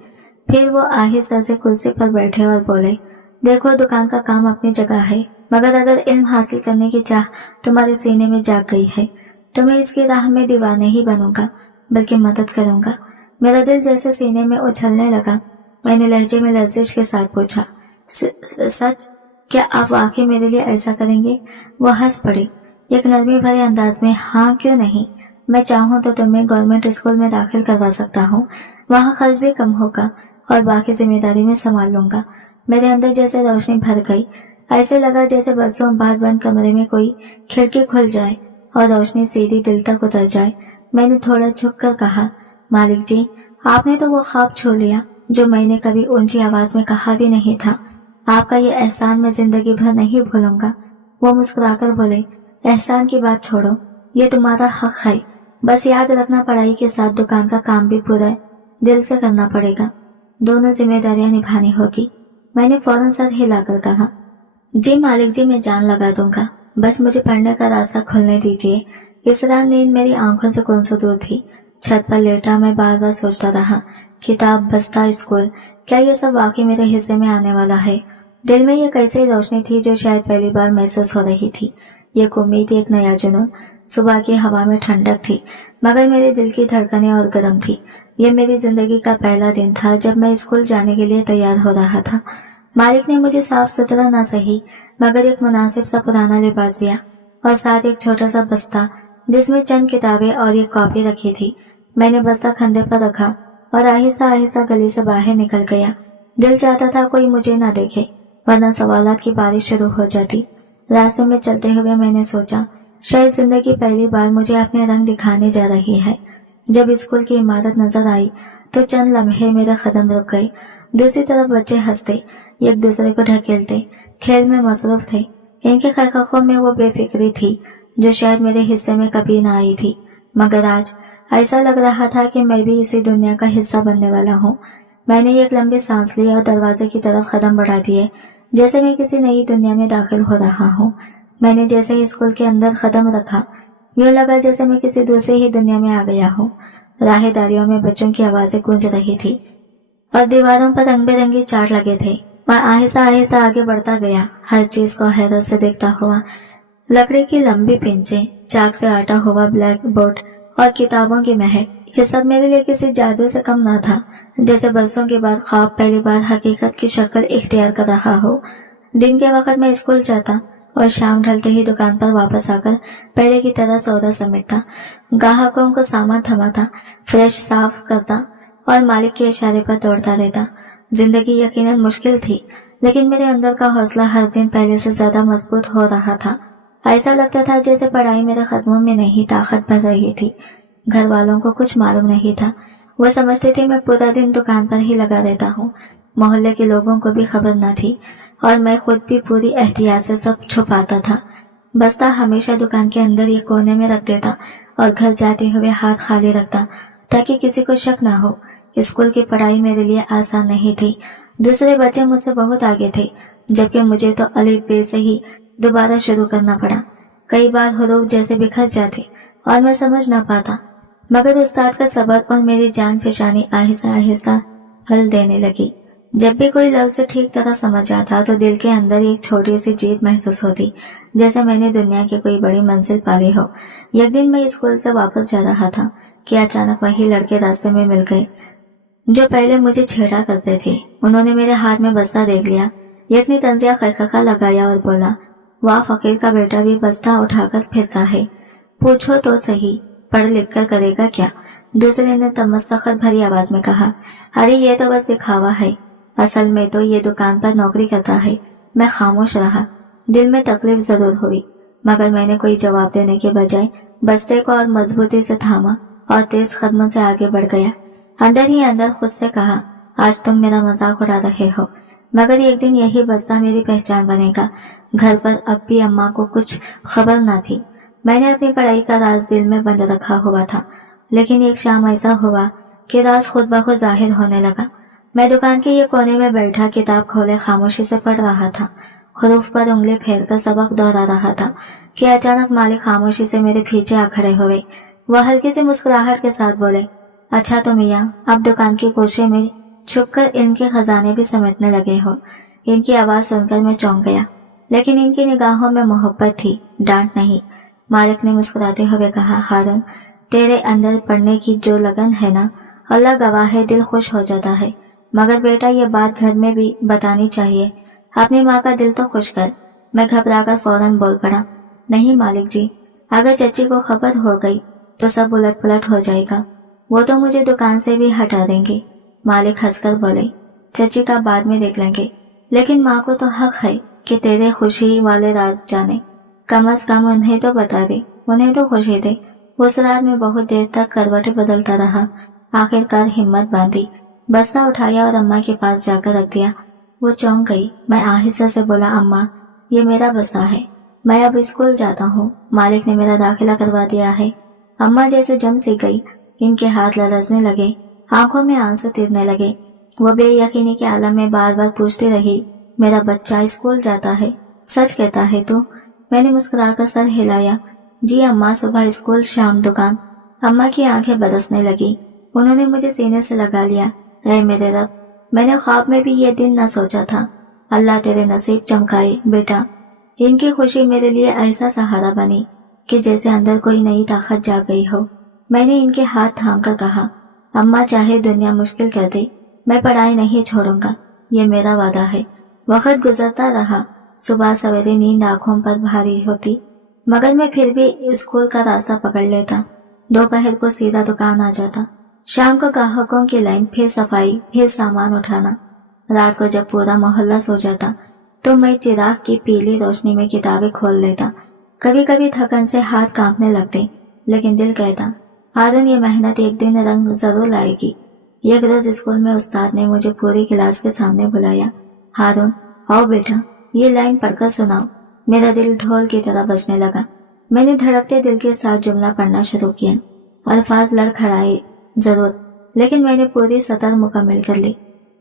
फिर वो आहिस्ता से कुर्सी पर बैठे और बोले, देखो दुकान का काम अपनी जगह है, मगर अगर इल्म हासिल करने की चाह तुम्हारे सीने में जाग गई है तो मैं इसकी राह में दीवार नहीं बनूंगा, बल्कि मदद करूंगा। मेरा दिल जैसे सीने में उछलने लगा। मैंने लहजे में लर्जिश के साथ पूछा, सच? क्या आप वाकई मेरे लिए ऐसा करेंगे? वो हंस पड़ी एक नरमी भरे अंदाज में, हाँ क्यों नहीं, मैं चाहूँ तो तुम्हें गवर्नमेंट स्कूल में दाखिल करवा सकता हूँ, वहाँ खर्च भी कम होगा और बाकी जिम्मेदारी में संभाल लूंगा। मेरे अंदर जैसे रोशनी भर गई। ऐसे लगा जैसे बरसों बाद बंद कमरे में कोई खिड़की खुल जाए और रोशनी सीधी दिल तक उतर जाए। मैंने थोड़ा झुक कर कहा, मालिक जी आपने तो वो ख्वाब छू लिया जो मैंने कभी ऊंची आवाज में कहा भी नहीं था। आपका ये एहसान मैं जिंदगी भर नहीं भूलूंगा। वो मुस्कुराकर बोले, एहसान की बात छोड़ो, ये तुम्हारा हक है। बस याद रखना पढ़ाई के साथ दुकान का काम भी पूरा दिल से करना पड़ेगा, दोनों जिम्मेदारियां निभानी होगी। मैंने फौरन सर हिलाकर कहा, जी मालिक जी मैं जान लगा दूंगा, बस मुझे पढ़ने का रास्ता खोलने दीजिए। इस रात नींद मेरी आंखों से कौन सा दूर थी। छत पर लेटा मैं बार बार सोचता रहा, किताब, बस्ता, स्कूल, क्या ये सब वाकई मेरे हिस्से में आने वाला है? दिल में ये कैसी रोशनी थी जो शायद पहली बार महसूस हो रही थी। एक उम्मीद, एक नया जुनून। सुबह की हवा में ठंडक थी, मगर मेरे दिल की धड़कनें और गर्म थी। ये मेरी जिंदगी का पहला दिन था जब मैं स्कूल जाने के लिए तैयार हो रहा था। मालिक ने मुझे साफ सुथरा ना सही मगर एक मुनासिब सा पुराना लिबास दिया और साथ एक छोटा सा बस्ता जिसमें चंद किताबें और एक कॉपी रखी थी। मैंने बस्ता कंधे पर रखा और आहिस्ता आहिस्ता गली से बाहर निकल गया। दिल चाहता था कोई मुझे ना देखे, वरना सवालात की बारिश शुरू हो जाती। रास्ते में चलते हुए मैंने सोचा, शायद जिंदगी पहली बार मुझे अपने रंग दिखाने जा रही है। जब स्कूल की इमारत नजर आई तो चंद लम्हे मेरे कदम रुक गए। दूसरी तरफ बच्चे हंसते, एक दूसरे को ढकेलते, खेल में मसरूफ थे। इनके खलखों में वो बेफिक्री थी जो शायद मेरे हिस्से में कभी ना आई थी। मगर आज ऐसा लग रहा था कि मैं भी इसी दुनिया का हिस्सा बनने वाला हूँ। मैंने एक लंबी सांस ली और दरवाजे की तरफ कदम बढ़ा दिए। جیسے میں کسی نئی دنیا میں داخل ہو رہا ہوں۔ میں نے جیسے ہی اسکول کے اندر قدم رکھا، یوں لگا جیسے میں کسی دوسری ہی دنیا میں آ گیا ہوں۔ راہداریوں میں بچوں کی آوازیں گونج رہی تھی اور دیواروں پر رنگ برنگی چارٹ لگے تھے۔ میں آہستہ آہستہ آگے بڑھتا گیا، ہر چیز کو حیرت سے دیکھتا ہوا۔ لکڑی کی لمبی بینچیں، چاک سے آٹا ہوا بلیک بورڈ اور کتابوں کی مہک، یہ سب میرے لیے کسی جادو سے کم نہ تھا، جیسے برسوں کے بعد خواب پہلی بار حقیقت کی شکل اختیار کر رہا ہو۔ دن کے وقت میں اسکول جاتا اور شام ڈھلتے ہی دکان پر واپس آ کر پہلے کی طرح سودا سمیٹتا، گاہکوں کو سامان تھماتا، فریش صاف کرتا اور مالک کے اشارے پر دوڑتا رہتا۔ زندگی یقیناً مشکل تھی، لیکن میرے اندر کا حوصلہ ہر دن پہلے سے زیادہ مضبوط ہو رہا تھا۔ ایسا لگتا تھا جیسے پڑھائی میرے قدموں میں نہیں طاقت بن رہی تھی۔ گھر والوں کو کچھ معلوم نہیں تھا، وہ سمجھتے تھے میں پورا دن دکان پر ہی لگا رہتا ہوں۔ محلے کے لوگوں کو بھی خبر نہ تھی اور میں خود بھی پوری احتیاط سے سب چھپاتا تھا۔ بستہ ہمیشہ دکان کے اندر ایک کونے میں رکھ دیتا اور گھر جاتے ہوئے ہاتھ خالی رکھتا تاکہ کسی کو شک نہ ہو۔ اسکول کی پڑھائی میرے لیے آسان نہیں تھی، دوسرے بچے مجھ سے بہت آگے تھے، جبکہ مجھے تو الف بے سے ہی دوبارہ شروع کرنا پڑا۔ کئی بار حروف جیسے بکھر جاتے اور میں سمجھ نہ پاتا، مگر استاد کا صبر اور میری جان فشانی آہستہ آہستہ حل دینے لگی۔ جب بھی کوئی لفظ ٹھیک طرح سمجھ آتا تو دل کے اندر ایک چھوٹی سی جیت محسوس ہوتی، جیسے میں نے دنیا کی کوئی بڑی منزل پالی ہو۔ ایک دن میں اسکول سے واپس جا رہا تھا کہ اچانک وہی لڑکے راستے میں مل گئے جو پہلے مجھے چھیڑا کرتے تھے۔ انہوں نے میرے ہاتھ میں بستہ دیکھ لیا، ایک نے طنزیہ خرخرہ لگایا اور بولا، واہ، فقیر کا بیٹا بھی بستہ اٹھا کر پھرتا ہے، پوچھو تو صحیح، پڑھ لکھ کر کرے گا کیا؟ دوسرے نے تمسخر بھری آواز میں کہا، ارے یہ تو بس دکھاوا ہے، اصل میں تو یہ دکان پر نوکری کرتا ہے۔ میں خاموش رہا، دل میں تکلیف ضرور ہوئی، مگر میں نے کوئی جواب دینے کے بجائے بستے کو اور مضبوطی سے تھاما اور تیز قدموں سے آگے بڑھ گیا۔ اندر ہی اندر خود سے کہا، آج تم میرا مذاق اڑا رہے ہو، مگر ایک دن یہی بستہ میری پہچان بنے گا۔ گھر پر اب بھی اماں کو کچھ خبر نہ تھی۔ میں نے اپنی پڑھائی کا راز دل میں بند رکھا ہوا تھا، لیکن ایک شام ایسا ہوا کہ راز خود بخود ظاہر ہونے لگا۔ میں دکان کے یہ کونے میں بیٹھا کتاب کھولے خاموشی سے پڑھ رہا تھا، حروف پر انگلی پھیر کر سبق دہرا رہا تھا کہ اچانک مالک خاموشی سے میرے پیچھے آ کھڑے ہوئے۔ وہ ہلکی سی مسکراہٹ کے ساتھ بولے، اچھا تو میاں اب دکان کی کوشے میں چھپ کر ان کے خزانے بھی سمیٹنے لگے ہو۔ ان کی آواز سن کر میں چونک گیا، لیکن ان کی نگاہوں میں محبت تھی، ڈانٹ نہیں۔ مالک نے مسکراتے ہوئے کہا، ہارون، تیرے اندر پڑھنے کی جو لگن ہے نا، اللہ گواہ ہے دل خوش ہو جاتا ہے، مگر بیٹا یہ بات گھر میں بھی بتانی چاہیے، اپنی ماں کا دل تو خوش کر۔ میں گھبرا کر فوراً بول پڑا، نہیں مالک جی، اگر چچی کو خبر ہو گئی تو سب الٹ پلٹ ہو جائے گا، وہ تو مجھے دکان سے بھی ہٹا دیں گے۔ مالک ہنس کر بولے، چچی کا بعد میں دیکھ لیں گے، لیکن ماں کو تو حق ہے کہ تیرے خوشی والے راز جانے، کم از کم انہیں تو بتا دے، انہیں تو خوشی دے۔ اس رات میں بہت دیر تک کروٹیں بدلتا رہا، آخر کار ہمت باندھی، بستہ اٹھایا اور اماں کے پاس جا کر رکھ دیا۔ وہ چونک گئی۔ میں آہستہ سے بولا، اماں یہ میرا بستہ ہے، میں اب اسکول جاتا ہوں، مالک نے میرا داخلہ کروا دیا ہے۔ اماں جیسے جم سی گئی، ان کے ہاتھ لرزنے لگے، آنکھوں میں آنسو تیرنے لگے۔ وہ بے یقینی کے عالم میں بار بار پوچھتی رہی، میرا بچہ اسکول جاتا ہے، سچ کہتا ہے تو؟ میں نے مسکرا کر سر ہلایا، جی اماں، صبح اسکول شام دکان۔ اماں کی آنکھیں برسنے لگی، انہوں نے مجھے سینے سے لگا لیا۔ اے میرے رب، میں نے خواب میں بھی یہ دن نہ سوچا تھا، اللہ تیرے نصیب چمکائے بیٹا۔ ان کی خوشی میرے لیے ایسا سہارا بنی کہ جیسے اندر کوئی نئی طاقت جا گئی ہو۔ میں نے ان کے ہاتھ تھام کر کہا، اماں چاہے دنیا مشکل کر دے، میں پڑھائی نہیں چھوڑوں گا، یہ میرا وعدہ ہے۔ وقت گزرتا رہا، صبح سویرے نیند آنکھوں پر بھاری ہوتی، مگر میں پھر بھی اسکول کا راستہ پکڑ لیتا۔ دوپہر کو سیدھا دکان آ جاتا، شام کو گاہکوں کی لائن، پھر صفائی، پھر سامان اٹھانا۔ رات کو جب پورا محلہ سو جاتا تو میں چراغ کی پیلی روشنی میں کتابیں کھول لیتا۔ کبھی کبھی تھکن سے ہاتھ کانپنے لگتے، لیکن دل کہتا، ہارون یہ محنت ایک دن رنگ ضرور لائے گی۔ ایک روز اسکول میں استاد نے مجھے پوری کلاس کے سامنے بلایا، ہارون آؤ بیٹا، یہ لائن پڑھ کر سناؤ۔ میرا دل ڈھول کی طرح بجنے لگا۔ میں نے دھڑکتے دل کے ساتھ جملہ پڑھنا شروع کیا۔ الفاظ لڑکھڑائے ضرور، لیکن میں نے پوری سطر مکمل کر لی۔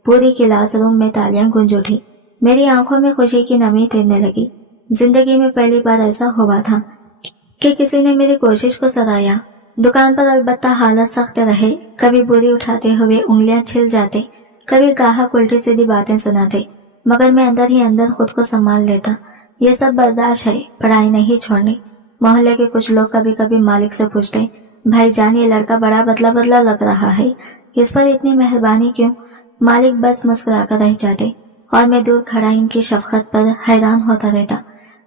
پوری کلاس روم میں تالیاں گونج اٹھی۔ मेरी आंखों में खुशी की नमी तैरने लगी। जिंदगी में पहली बार ऐसा हुआ था कि किसी ने मेरी कोशिश को सराहा। दुकान पर अलबत्ता हालत सख्त रहे, कभी बोरी उठाते हुए उंगलियां छिल जाते, कभी गाहक उल्टी सीधी बातें सुनाते, मगर मैं अंदर ही अंदर खुद को संभाल लेता। ये सब बर्दाश्त है, पढ़ाई नहीं छोड़नी। मोहल्ले के कुछ लोग कभी कभी मालिक से पूछते, भाई जान ये लड़का बड़ा बदला बदला लग रहा है, इस पर इतनी मेहरबानी क्यों? मालिक बस मुस्कुराकर रह जाते और मैं दूर खड़ा इनकी शफकत पर हैरान होता रहता।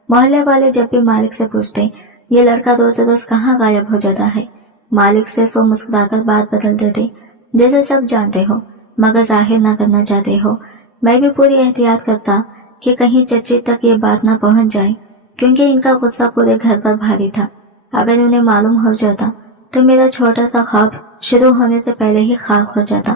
मोहल्ले वाले जब भी मालिक से पूछते, ये लड़का रोज रोज कहाँ गायब हो जाता है, मालिक सिर्फ मुस्कुराकर बात बदल देते, जैसे सब जानते हो मगर जाहिर न करना चाहते हो। मैं भी पूरी एहतियात करता कि कहीं चच्ची तक ये बात न पहुंच जाए, क्योंकि इनका गुस्सा पूरे घर पर भारी था। अगर उन्हें मालूम हो जाता तो मेरा छोटा सा ख्वाब शुरू होने से पहले ही खाक हो जाता।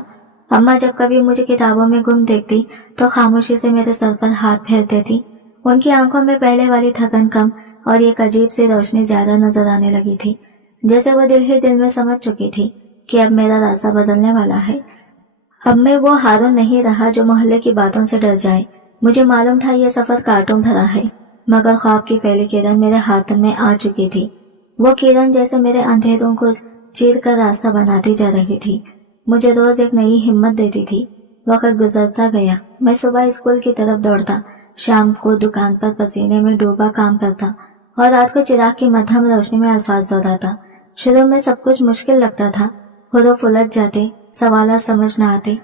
अम्मा जब कभी मुझे किताबों में गुम देखती तो खामोशी से मेरे सर पर हाथ फेर देती। उनकी आंखों में पहले वाली थकन कम और एक अजीब सी रोशनी ज्यादा नजर आने लगी थी, जैसे वो दिल ही दिल में समझ चुकी थी कि अब मेरा रास्ता बदलने वाला है। अब मैं वो हारून नहीं रहा जो मोहल्ले की बातों से डर जाए। मुझे मालूम था ये सफर कांटों भरा है, मगर ख्वाब की पहली किरण मेरे हाथ में आ चुकी थी। वो किरण जैसे मेरे अंधेरों को चीर कर रास्ता बनाती जा रही थी, मुझे रोज एक नई हिम्मत देती थी। वक्त गुजरता गया, मैं सुबह स्कूल की तरफ दौड़ता, शाम को दुकान पर पसीने में डूबा काम करता और रात को चिराग की मध्यम रोशनी में अल्फाज दोहराता। शुरू में सब कुछ मुश्किल लगता था, हुरूफ उलझ जाते, सवाल समझ न आते,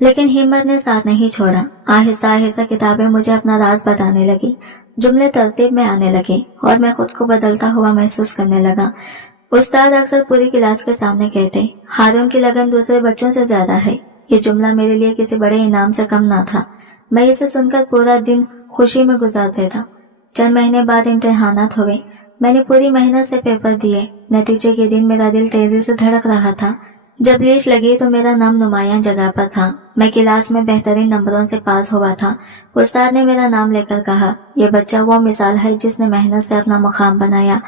लेकिन हिम्मत ने साथ नहीं छोड़ा। आहिस्ता आहिस्ता किताबें मुझे अपना राज बताने लगी, जुमले तरतीब में आने लगे और मैं खुद को बदलता हुआ महसूस करने लगा। उस्ताद अक्सर पूरी क्लास के सामने कहते, हारून की लगन दूसरे बच्चों से ज्यादा है। ये जुमला मेरे लिए किसी बड़े इनाम से कम ना था। मैं इसे सुनकर पूरा दिन खुशी में गुजार देता। चंद महीने बाद इम्तिहानात हुए। मैंने पूरी मेहनत से पेपर दिए। नतीजे के दिन मेरा दिल तेजी से धड़क रहा था। जब लीश लगी तो मेरा नाम नुमाया जगह पर था। मैं क्लास में बेहतरीन नंबरों से पास हुआ था। उस्ताद ने मेरा नाम लेकर कहा, ये बच्चा वो मिसाल है जिसने मेहनत से अपना मुकाम बनाया।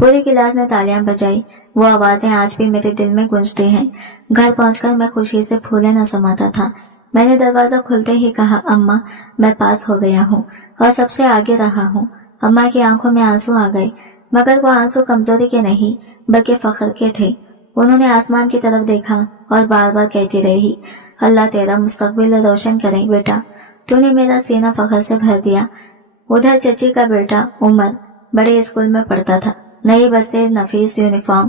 पूरी क्लास ने तालियां बजाई। वो आवाजें आज भी मेरे दिल में गूंजती हैं। घर पहुंचकर मैं खुशी से फूले न समाता था। मैंने दरवाजा खुलते ही कहा, अम्मा मैं पास हो गया हूँ और सबसे आगे रहा हूँ। अम्मा की आंखों में आंसू आ गए, मगर वो आंसू कमजोरी के नहीं बल्कि फख्र के थे। उन्होंने आसमान की तरफ देखा और बार बार कहती रही, अल्लाह तेरा मुस्तकबिल रोशन करे बेटा, तूने मेरा सीना फख्र से भर दिया। उधर चची का बेटा उमर बड़े स्कूल में पढ़ता था। नई बस्ते, नफीस यूनिफॉर्म,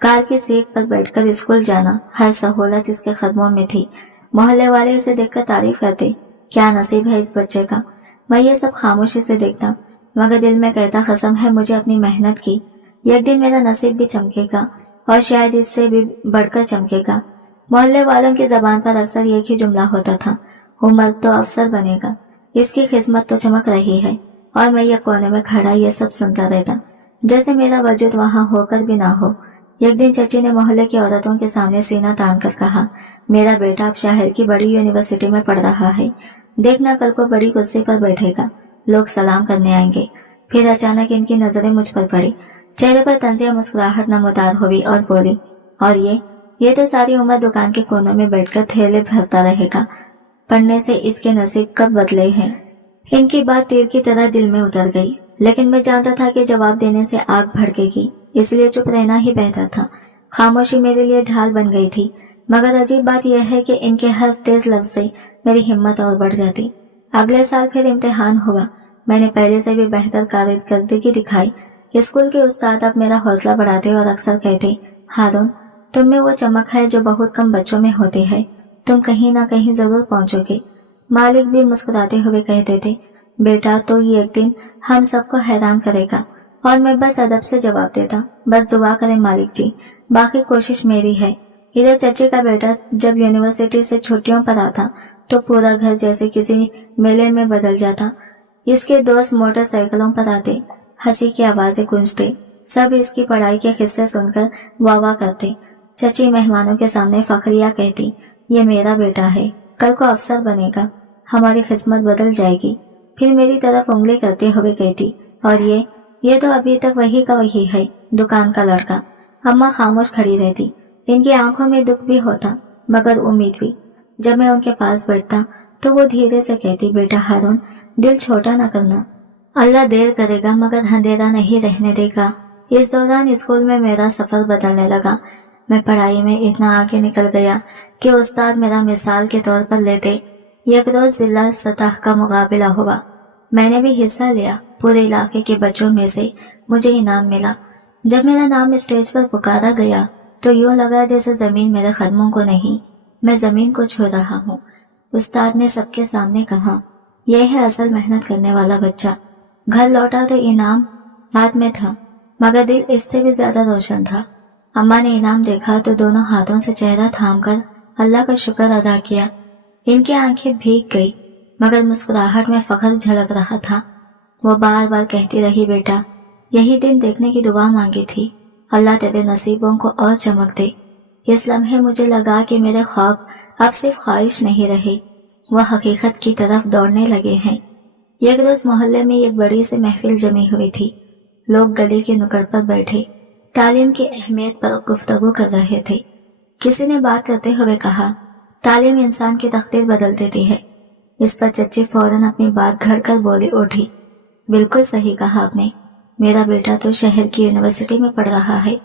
कार की सीट पर बैठकर स्कूल जाना, हर सहूलत इसके कदमों में थी। मोहल्ले वाले इसे देखकर तारीफ करते, क्या नसीब है इस बच्चे का। मैं ये सब खामोशी से देखता, मगर दिल में कहता, कसम है मुझे अपनी मेहनत की, एक दिन मेरा नसीब भी चमकेगा और शायद इससे भी बढ़कर चमकेगा। मोहल्ले वालों की जबान पर अक्सर एक ही जुमला होता था, उमर तो अफसर बनेगा, इसकी किस्मत तो चमक रही है। और मैं ये कोने में खड़ा ये सब सुनता रहता, जैसे मेरा वजूद वहां होकर भी ना हो। एक दिन चची ने मोहल्ले की औरतों के सामने सीना तान कर कहा, मेरा बेटा अब शहर की बड़ी यूनिवर्सिटी में पढ़ रहा है, देखना कल को बड़ी कुर्सी पर बैठेगा, लोग सलाम करने आएंगे। फिर अचानक इनकी नजरें मुझ पर पड़ी। चेहरे पर तंजिया मुस्कुराहट नमूदार हुई और बोली, और ये तो सारी उम्र दुकान के कोनों में बैठकर थैले भरता रहेगा, पढ़ने से इसके नसीब कब बदले हैं। इनकी बात तीर की तरह दिल में उतर गई, लेकिन मैं जानता था कि जवाब देने से आग भड़केगी, इसलिए चुप रहना ही बेहतर था। खामोशी मेरे लिए ढाल बन गई थी, मगर अजीब बात यह है कि इनके हर तेज लफ्ज से मेरी हिम्मत और बढ़ जाती। अगले साल फिर इम्तिहान हुआ। मैंने पहले से भी बेहतर कारकर्दगी दिखाई। स्कूल के उस्ताद अब मेरा हौसला बढ़ाते और अक्सर कहते, हारून तुम में वो चमक है जो बहुत कम बच्चों में होती है, तुम कहीं ना कहीं जरूर पहुंचोगे। मालिक भी मुस्कुराते हुए कहते थे, बेटा तो ये एक दिन हम सबको हैरान करेगा। और मैं बस अदब से जवाब देता, बस दुआ करें मालिक जी, बाकी कोशिश मेरी है। इधर चचे का बेटा जब यूनिवर्सिटी से छुट्टियों पर आता तो पूरा घर जैसे किसी मेले में बदल जाता। इसके दोस्त मोटरसाइकिलों पर आते, हंसी की आवाजें गूंजते, सब इसकी पढ़ाई के किस्से सुनकर वाह वाह करते। चची मेहमानों के सामने फखरिया कहती, ये मेरा बेटा है, कल को अफसर बनेगा, हमारी किस्मत बदल जाएगी। फिर मेरी तरफ उंगली करते हुए कहती, और ये तो अभी तक वही का वही है, दुकान का लड़का। अम्मा खामोश खड़ी रहती, इनकी आंखों में दुख भी होता मगर उम्मीद भी। जब मैं उनके पास बैठता तो वो धीरे से कहती, बेटा हारून दिल छोटा न करना, अल्लाह देर करेगा मगर अंधेरा नहीं रहने देगा। इस दौरान स्कूल में मेरा सफर बदलने लगा। मैं पढ़ाई में इतना आगे निकल गया कि उस्ताद मेरा मिसाल के तौर पर लेते। एक रोज जिला सतह का मुकाबला हुआ। मैंने भी हिस्सा लिया। पूरे इलाके के बच्चों में से मुझे इनाम मिला। जब मेरा नाम स्टेज पर पुकारा गया तो यूं लगा जैसे जमीन मेरे कदमों को नहीं, मैं जमीन को छू रहा हूँ। उस्ताद ने सबके सामने कहा, यह है असल मेहनत करने वाला बच्चा। घर लौटा तो इनाम हाथ में था, मगर दिल इससे भी ज्यादा रोशन था। अम्मा ने इनाम देखा तो दोनों हाथों से चेहरा थामकर अल्लाह का शुक्र अदा किया। इनकी आंखें भीग गई, मगर मुस्कुराहट में फख्र झलक रहा था। वो बार बार कहती रही, बेटा यही दिन देखने की दुआ मांगी थी, अल्लाह तेरे नसीबों को और चमक दे। इस लम्हे मुझे लगा कि मेरे ख्वाब अब सिर्फ ख्वाहिश नहीं रहे, वह हकीकत की तरफ दौड़ने लगे हैं। एक रोज मोहल्ले में एक बड़ी सी महफिल जमी हुई थी। लोग गली के नुक्कड़ पर बैठे तालीम की अहमियत पर गुफ्तगू कर रहे थे। किसी ने बात करते हुए कहा, तालीम इंसान की तकदीर बदल देती है। इस पर चच्ची फौरन अपनी बात घर कर बोली उठी, बिल्कुल सही कहा आपने, मेरा बेटा तो शहर की यूनिवर्सिटी में पढ़ रहा है,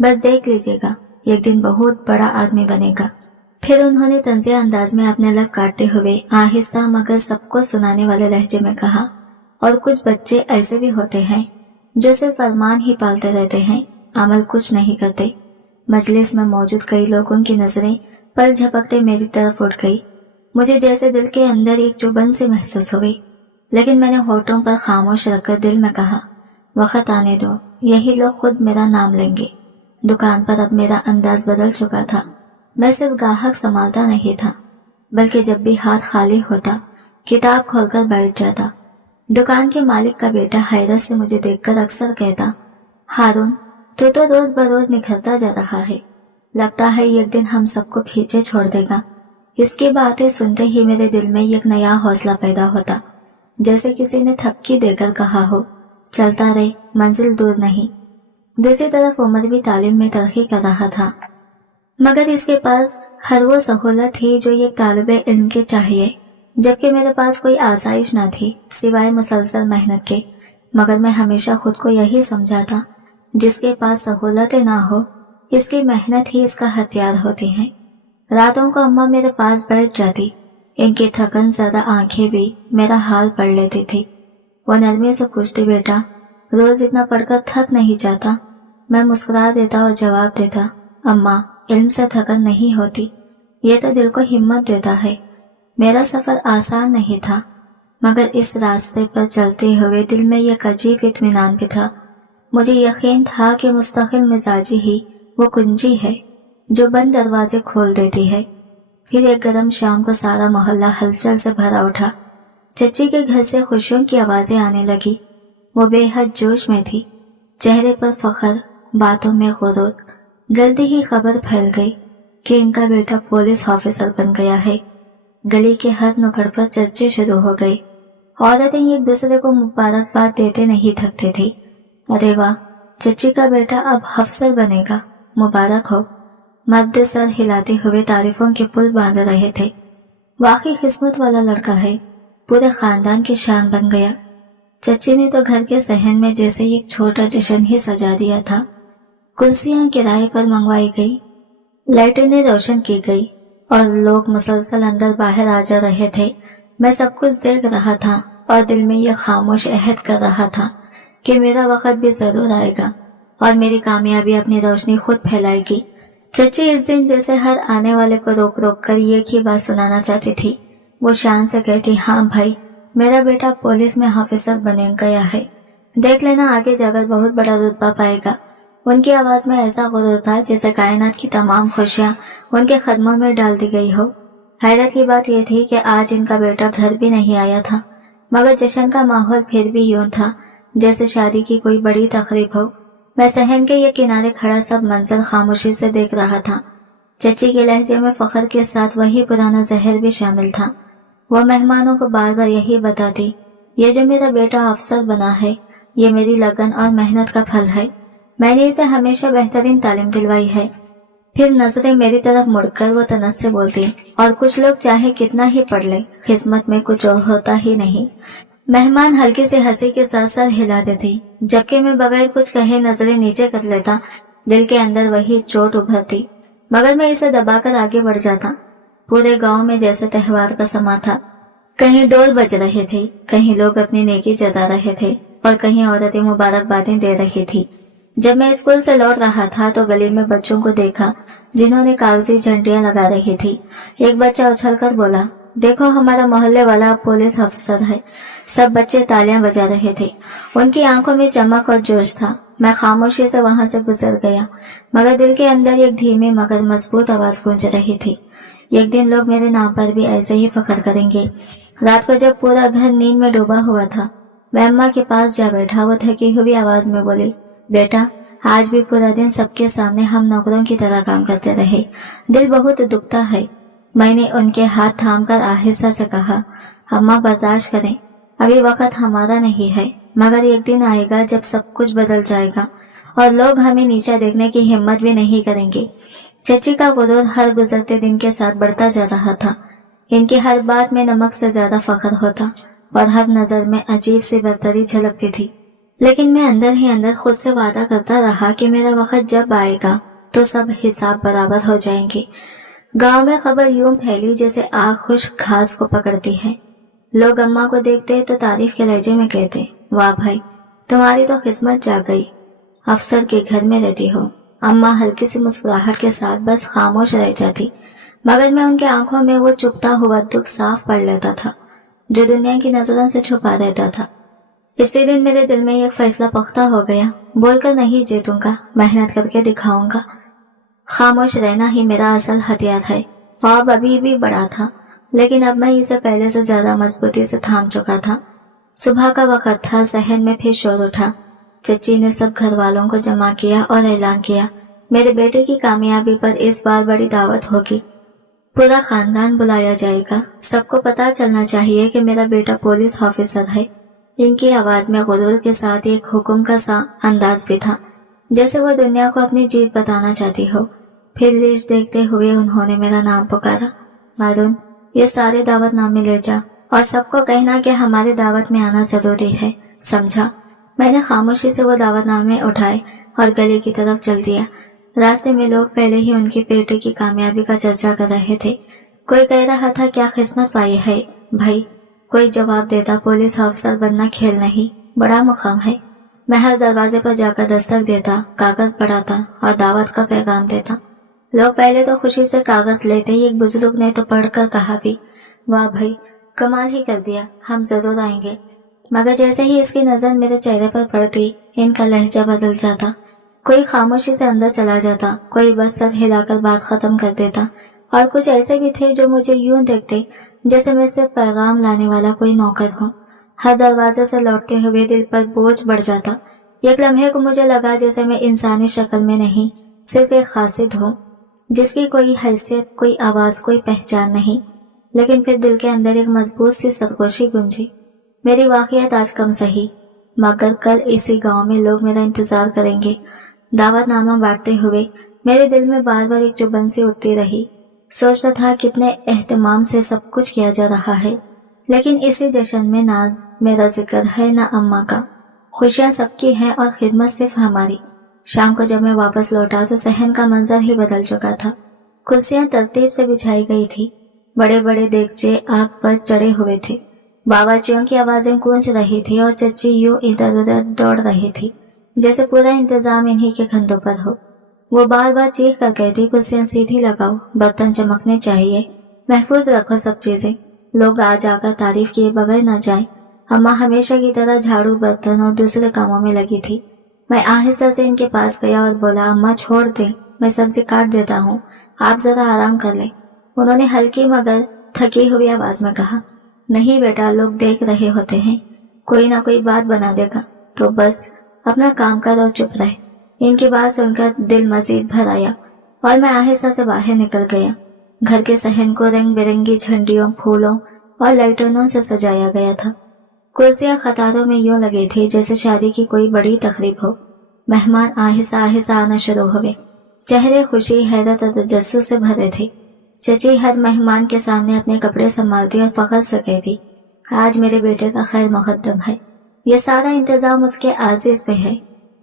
बस देख लीजिएगा एक दिन बहुत बड़ा आदमी बनेगा। फिर उन्होंने तंजिया अंदाज में अपने लब काटते हुए आहिस्ता मगर सबको सुनाने वाले लहजे में कहा, और कुछ बच्चे ऐसे भी होते हैं जो सिर्फ फरमान ही पालते रहते हैं, अमल कुछ नहीं करते। मजलिस में मौजूद कई लोगों की नजरें पल झपकते मेरी तरफ उठ गई। मुझे जैसे दिल के अंदर एक चुभन से महसूस हुई, लेकिन मैंने होठों पर खामोश रखकर दिल में कहा, वक्त आने दो, यही लोग खुद मेरा नाम लेंगे। दुकान पर अब मेरा अंदाज बदल चुका था। मैं सिर्फ ग्राहक संभालता नहीं था, बल्कि जब भी हाथ खाली होता किताब खोलकर बैठ जाता। दुकान के मालिक का बेटा हैरत से मुझे देखकर अक्सर कहता, हारून तू तो रोज बरोज निखरता जा रहा है, लगता है एक दिन हम सबको पीछे छोड़ देगा। इसकी बातें सुनते ही मेरे दिल में एक नया हौसला पैदा होता, जैसे किसी ने थपकी देकर कहा हो, चलता रहे, मंजिल दूर नहीं। दूसरी तरफ उमर भी तालीम में तरक्की कर रहा था, मगर इसके पास हर वो सहूलत थी जो एक तालिबे इल्म के चाहिए, जबकि मेरे पास कोई आसाइश न थी सिवाय मुसलसल मेहनत के। मगर मैं हमेशा खुद को यही समझा था, जिसके पास सहूलतें ना हो, इसकी मेहनत ही इसका हथियार होती है। रातों को अम्मा मेरे पास बैठ जाती, इनकी थकन ज़्यादा आंखें भी मेरा हाल पढ़ लेती थी। वो नरमी से पूछती, बेटा रोज इतना पढ़कर थक नहीं जाता? मैं मुस्कुरा देता और जवाब देता, अम्मा इल्म से थकन नहीं होती, ये तो दिल को हिम्मत देता है। मेरा सफर आसान नहीं था, मगर इस रास्ते पर चलते हुए दिल में एक अजीब इत्मीनान भी था। मुझे यकीन था कि मुस्तकिल मिजाजी ही वो कुंजी है जो बंद दरवाजे खोल देती है। फिर एक गर्म शाम को सारा मोहल्ला हलचल से भरा उठा। चच्ची के घर से खुशियों की आवाजें आने लगी। वो बेहद जोश में थी, चेहरे पर फख्र, बातों में गुरूर। जल्दी ही खबर फैल गई कि इनका बेटा पुलिस ऑफिसर बन गया है। गली के हर नुक्कड़ पर चर्चे शुरू हो गए। औरतें एक दूसरे को मुबारकबाद देते नहीं थकते थे। अरे वाह, चच्ची का बेटा अब अफसर बनेगा, मुबारक हो। मर्द सर हिलाते हुए तारीफों के पुल बांध रहे थे। वाकई किस्मत वाला लड़का है, पूरे खानदान की शान बन गया। चच्ची ने तो घर के सहन में जैसे एक छोटा जश्न ही सजा दिया था। कुर्सियां किराए पर मंगवाई गई, लाइटें रोशन की गई और लोग मुसलसल अंदर बाहर आ जा रहे थे। मैं सब कुछ देख रहा था और दिल में यह खामोश अहद कर रहा था कि मेरा वक्त भी जरूर आएगा और मेरी कामयाबी अपनी रोशनी खुद फैलाएगी। चच्ची इस दिन जैसे हर आने वाले को रोक रोक कर एक ही बात सुनाना चाहती थी। वो शान से कहती, हाँ भाई, मेरा बेटा पुलिस में ऑफिसर बने गया है, देख लेना आगे जाकर बहुत बड़ा रुतबा पाएगा। उनकी आवाज में ऐसा गुरूर था जैसे कायनात की तमाम खुशियां उनके कदमों में डाल दी गई हो। हैरत की बात यह थी कि आज इनका बेटा घर भी नहीं आया था, मगर जश्न का माहौल फिर भी यूं था जैसे शादी की कोई बड़ी तकरीब हो। मैं सहन के ये किनारे खड़ा सब मंजर खामोशी से देख रहा था। चच्ची के लहजे में फख्र के साथ वही पुराना जहर भी शामिल था। वो मेहमानों को बार बार यही बताती, ये जो मेरा बेटा अफसर बना है, ये मेरी लगन और मेहनत का फल है। मैंने इसे हमेशा बेहतरीन तालीम दिलवाई है। फिर नजरें मेरी तरफ मुड़कर वो तनस से बोलती, और कुछ लोग चाहे कितना ही पढ़ ले, किस्मत में कुछ और होता ही नहीं। मेहमान हल्की सी हंसी के साथ सर हिलाते थे, जबकि मैं बगैर कुछ कहे नजरें नीचे कर लेता। दिल के अंदर वही चोट उभरती, मगर मैं इसे दबाकर आगे बढ़ जाता। पूरे गांव में जैसे त्योहार का समा था। कहीं ढोल बज रहे थे, कहीं लोग अपनी नेकी जता रहे थे और कहीं औरतें मुबारकबादें दे रही थी। जब मैं स्कूल से लौट रहा था तो गली में बच्चों को देखा जिन्होंने कागजी झंडियां लगा रही थी। एक बच्चा उछलकर बोला, देखो हमारा मोहल्ले वाला अब पुलिस अफसर है। सब बच्चे तालियां बजा रहे थे, उनकी आंखों में चमक और जोश था। मैं खामोशी से वहां से गुजर गया, मगर दिल के अंदर एक धीमी मगर मजबूत आवाज गूंज रही थी, एक दिन लोग मेरे नाम पर भी ऐसे ही फख्र करेंगे। रात को जब पूरा घर नींद में डूबा हुआ था, मैं अम्मा के पास जा बैठा। वो थकी हुई आवाज में बोली, बेटा आज भी पूरा दिन सबके सामने हम नौकरों की तरह काम करते रहे, दिल बहुत दुखता है। मैंने उनके हाथ थामकर आहिस्ता से कहा, अम्मा बर्दाश्त करें, अभी वक्त हमारा नहीं है, मगर एक दिन आएगा जब सब कुछ बदल जाएगा और लोग हमें नीचा देखने की हिम्मत भी नहीं करेंगे। चची का गुरूर हर गुजरते दिन के साथ बढ़ता जा रहा था। इनकी हर बात में नमक से ज्यादा फख्र होता और हर नजर में अजीब सी बरतरी झलकती थी। लेकिन मैं अंदर ही अंदर खुद से वादा करता रहा कि मेरा वक्त जब आएगा तो सब हिसाब बराबर हो जाएंगे। गांव में खबर यूं फैली जैसे आग खुश्क घास को पकड़ती है। लोग अम्मा को देखते तो तारीफ के लहजे में कहते, वाह भाई तुम्हारी तो किस्मत जाग गई, अफसर के घर में रहती हो। अम्मा हल्की सी मुस्कुराहट के साथ बस खामोश रह जाती, मगर मैं उनके आंखों में वो चुपता हुआ दुख साफ पढ़ लेता था जो दुनिया की नजरों से छुपा रहता था। इसी दिन मेरे दिल में एक फैसला पुख्ता हो गया, बोलकर नहीं जीतूंगा, मेहनत करके दिखाऊंगा। खामोश रहना ही मेरा असल हथियार है। ख्वाब अभी भी बड़ा था, लेकिन अब मैं इसे पहले से ज्यादा मजबूती से थाम चुका था। सुबह का वक्त था, जहन में फिर शोर उठा। चची ने सब घर वालों को जमा किया और ऐलान किया, मेरे बेटे की कामयाबी पर इस बार बड़ी दावत होगी, पूरा खानदान बुलाया जाएगा। सबको पता चलना चाहिए कि मेरा बेटा पुलिस ऑफिसर है। इनकी आवाज में गुरूर के साथ एक हुक्म का सा अंदाज भी था, जैसे वो दुनिया को अपनी जीत बताना चाहती हो। फिर लिस्ट देखते हुए उन्होंने मेरा नाम पुकारा, अरुण ये सारे दावतनामे ले जा और सबको कहना कि हमारे दावत में आना जरूरी है, समझा। मैंने खामोशी से वो दावतनामे उठाए और गली की तरफ चल दिया। रास्ते में लोग पहले ही उनके बेटे की कामयाबी का चर्चा कर रहे थे। कोई कह रहा था क्या किस्मत पाई है भाई, कोई जवाब देता पुलिस अफसर बनना खेल नहीं, बड़ा मुकाम है। मैं हर दरवाजे पर जाकर दस्तक देता, कागज बढ़ाता और दावत का पैगाम देता। लोग पहले तो खुशी से कागज लेते ही एक बुजुर्ग ने तो पढ़कर कहा भी, वाह भाई कमाल ही कर दिया, हम जरूर आएंगे। मगर जैसे ही इसकी नजर मेरे चेहरे पर पड़ती, इनका लहजा बदल जाता। कोई खामोशी से अंदर चला जाता, कोई बस सर हिलाकर बात खत्म कर देता, और कुछ ऐसे भी थे जो मुझे यूं देखते जैसे मैं सिर्फ पैगाम लाने वाला कोई नौकर हूँ। हर दरवाजे से लौटते हुए दिल पर बोझ बढ़ जाता। एक लम्हे को मुझे लगा जैसे मैं इंसानी शक्ल में नहीं, सिर्फ एक खासिद हूँ जिसकी कोई हैसियत, कोई आवाज, कोई पहचान नहीं। लेकिन फिर दिल के अंदर एक मजबूत सी सरगोशी गूंजी, मेरी वाकईत आज कम सही, मगर कल इसी गांव में लोग मेरा इंतजार करेंगे। दावतनामा बांटते हुए मेरे दिल में बार बार एक चुभन सी उठती रही। सोचता था कितने एहतमाम से सब कुछ किया जा रहा है, लेकिन इसी जश्न में ना मेरा जिक्र है ना अम्मा का। खुशियां सबकी हैं और खिदमत सिर्फ हमारी। शाम को जब मैं वापस लौटा तो सहन का मंजर ही बदल चुका था। कुर्सियां तरतीब से बिछाई गई थी, बड़े बड़े देगचे आग पर चढ़े हुए थे, बावर्चियों की आवाजें गूंज रही थी और चच्ची यूं इधर उधर दौड़ रही थी जैसे पूरा इंतजाम इन्हीं के कंधों पर हो। वो बार बार चीख कर कहती, कुर्सियां सीधी लगाओ, बर्तन चमकने चाहिए, महफूज रखो सब चीजें, लोग आ जाकर तारीफ किए बगैर न जाएं। अम्मा हमेशा की तरह झाड़ू, बर्तन और दूसरे कामों में लगी थी। मैं आहिस्ता से इनके पास गया और बोला, अम्मा छोड़ दे, मैं सब्जी काट देता हूँ, आप जरा आराम कर लें। उन्होंने हल्की मगर थकी हुई आवाज में कहा, नहीं बेटा, लोग देख रहे होते हैं, कोई ना कोई बात बना देगा, तो बस अपना काम कर और चुप रहे। इनकी बात सुनकर दिल मजीद भर आया और मैं आहिस्ता से बाहर निकल गया। घर के सहन को रंग बिरंगी झंडियों, फूलों और लाइटों से सजाया गया था। कुर्सियां कतारों में यूं लगी थी जैसे शादी की कोई बड़ी तकरीब हो। मेहमान आहिस्ता आहिस्ता आना शुरू हुए। चेहरे खुशी, हैरत और तजस्सुस से भरे थे। चची हर मेहमान के सामने अपने कपड़े संभालती और फख्र से कहती, आज मेरे बेटे का खैर मुकद्दम है। ये सारा इंतजाम उसके आजिज पे है।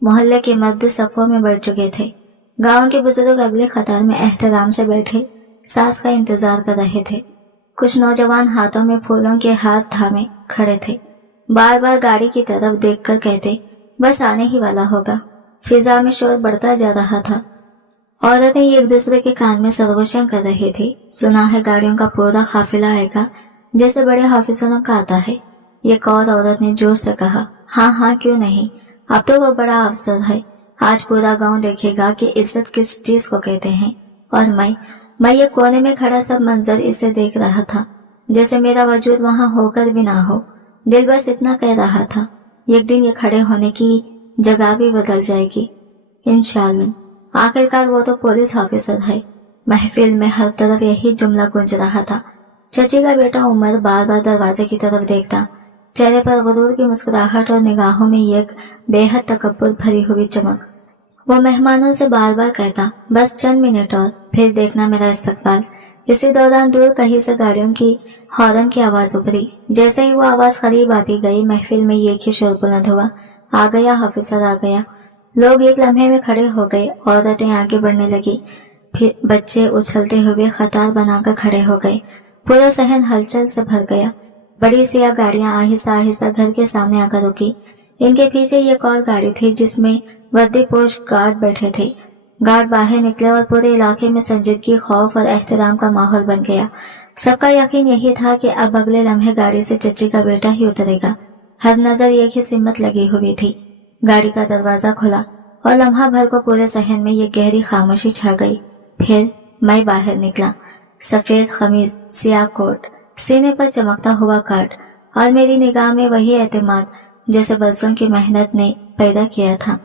मोहल्ले के मर्द सफों में बढ़ चुके थे। गांव के बुजुर्ग अगले कतार में एहतराम से बैठे सास का इंतजार कर रहे थे। कुछ नौजवान हाथों में फूलों के हाथ थामे खड़े थे। बार बार गाड़ी की तरफ देखकर कहते, बस आने ही वाला होगा। फिजा में शोर बढ़ता जा रहा था। औरतें एक दूसरे के कान में सरगोशियां कर रही थी। सुना है गाड़ियों का पूरा काफिला आएगा, जैसे बड़े हाफिजों का आता है। एक और औरत ने जोर से कहा, हाँ हाँ क्यों नहीं, अब तो वो बड़ा अवसर है। आज पूरा गांव देखेगा कि इज्जत किस चीज को कहते हैं। और मैं ये कोने में खड़ा सब मंजर इसे देख रहा था, जैसे मेरा वजूद वहां होकर भी ना हो। दिल बस इतना कह रहा था, एक दिन ये खड़े होने की जगह भी बदल जाएगी इंशाअल्लाह। आखिरकार वो तो पुलिस ऑफिसर है। महफिल में हर तरफ यही जुमला गूंज रहा था। चची का बेटा उमर बार बार दरवाजे की तरफ देखता, चेहरे पर गुरूर की मुस्कुराहट और निगाहों में एक बेहद तकब्बुर भरी हुई चमक। वो मेहमानों से बार बार कहता, बस चंद मिनट और फिर देखना मेरा इस्तकबाल। इसी दौरान दूर कहीं से गाड़ियों की हॉर्न की आवाज उभरी। जैसे ही वो आवाज करीब आती गई, महफिल में एक ही शोर बुलंद हुआ, आ गया ऑफिसर आ गया। लोग एक लम्हे में खड़े हो गए, औरतें आगे बढ़ने लगी, फिर बच्चे उछलते हुए कतार बनाकर खड़े हो गए। पूरा सहन हलचल से भर गया। बड़ी सियाह गाड़ियां आहिस्ता आहिस्ता घर के सामने आकर रुकी। इनके पीछे एक और गाड़ी थी जिसमें वर्दीपोश गार्ड बैठे थे। गार्ड बाहर निकले और पूरे इलाके में संजीदगी, खौफ और एहतराम का माहौल बन गया। सबका यकीन यही था कि अब अगले लम्हे गाड़ी से चची का बेटा ही उतरेगा। हर नजर एक ही सिमत लगी हुई थी। गाड़ी का दरवाजा खुला और लम्हा भर को पूरे सहन में ये गहरी खामोशी छा गई। फिर मैं बाहर निकला। सफेद खमीज, सियाह कोट, सीने पर चमकता हुआ कार्ड और मेरी निगाह में वही एतमाद जैसे बरसों की मेहनत ने पैदा किया था।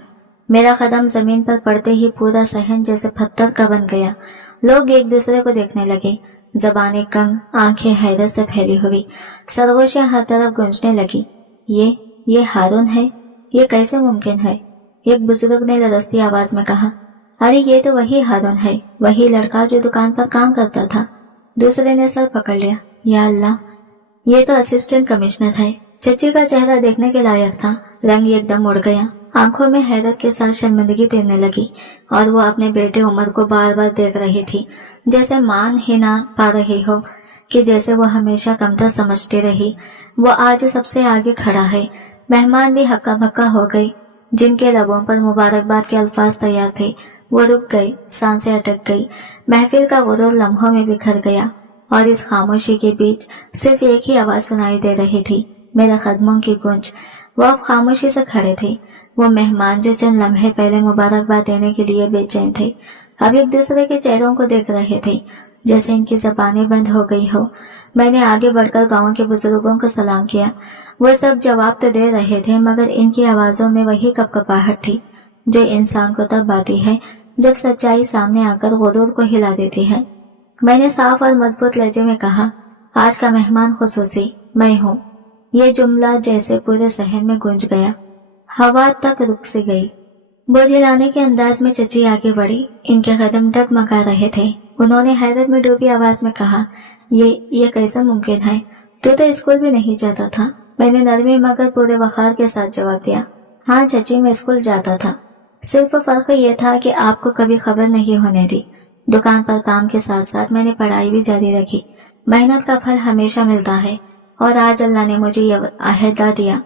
मेरा कदम जमीन पर पड़ते ही पूरा सहन जैसे पत्थर का बन गया। लोग एक दूसरे को देखने लगे, जबानें कंग, आंखें हैरत से फैली हुई। सरगोशियां हर तरफ गूंजने लगी। ये हारून है, ये कैसे मुमकिन है? एक बुजुर्ग ने लरसती आवाज में कहा, अरे ये तो वही हारून है, वही लड़का जो दुकान पर काम करता था। दूसरे ने सर पकड़ लिया, या अल्लाह, ये तो असिस्टेंट कमिश्नर है। चची का चेहरा देखने के लायक था। रंग एकदम उड़ गया, आंखों में हैरत के साथ शर्मिंदगी तैरने लगी और वो अपने बेटे उमर को बार बार देख रही थी, जैसे मान ही ना पा रही हो कि जैसे वो हमेशा कमतर समझती रही, वो आज सबसे आगे खड़ा है। मेहमान भी हक्का बक्का हो गए। जिनके लबों पर मुबारकबाद के अल्फाज तैयार थे वो रुक गए, सांसें अटक गई। महफिल का गुरूर लम्हों में बिखर गया और इस खामोशी के बीच सिर्फ एक ही आवाज सुनाई दे रही थी, मेरे कदमों की गूंज। वो अब खामोशी से खड़े थे। वो मेहमान जो चंद लम्हे पहले मुबारकबाद देने के लिए बेचैन थे, अब एक दूसरे के चेहरों को देख रहे थे, जैसे इनकी जबानें बंद हो गई हो। मैंने आगे बढ़कर गांव के बुजुर्गों को सलाम किया। वो सब जवाब तो दे रहे थे, मगर इनकी आवाजों में वही कपकपाहट थी जो इंसान को तब आती है जब सच्चाई सामने आकर गुरूर को हिला देती है। मैंने साफ और मजबूत लहजे में कहा, आज का मेहमान खुसूसी मैं हूँ। ये जुमला जैसे पूरे सहन में गूंज गया, हवा तक रुक सी गई। बोझ हिलाने के अंदाज में चची आगे बढ़ी। इनके कदम डगमगा रहे थे। उन्होंने हैरत में डूबी आवाज में कहा, ये कैसा मुमकिन है? तू तो स्कूल भी नहीं जाता था। मैंने नरमी मगर पूरे वखार के साथ जवाब दिया, हाँ चची, मैं स्कूल जाता था। सिर्फ फर्क ये था कि आपको कभी खबर नहीं होने दी। दुकान पर काम के साथ साथ मैंने पढ़ाई भी जारी रखी। मेहनत का फल हमेशा मिलता है और आज अल्लाह ने मुझे ये अहदा दिया।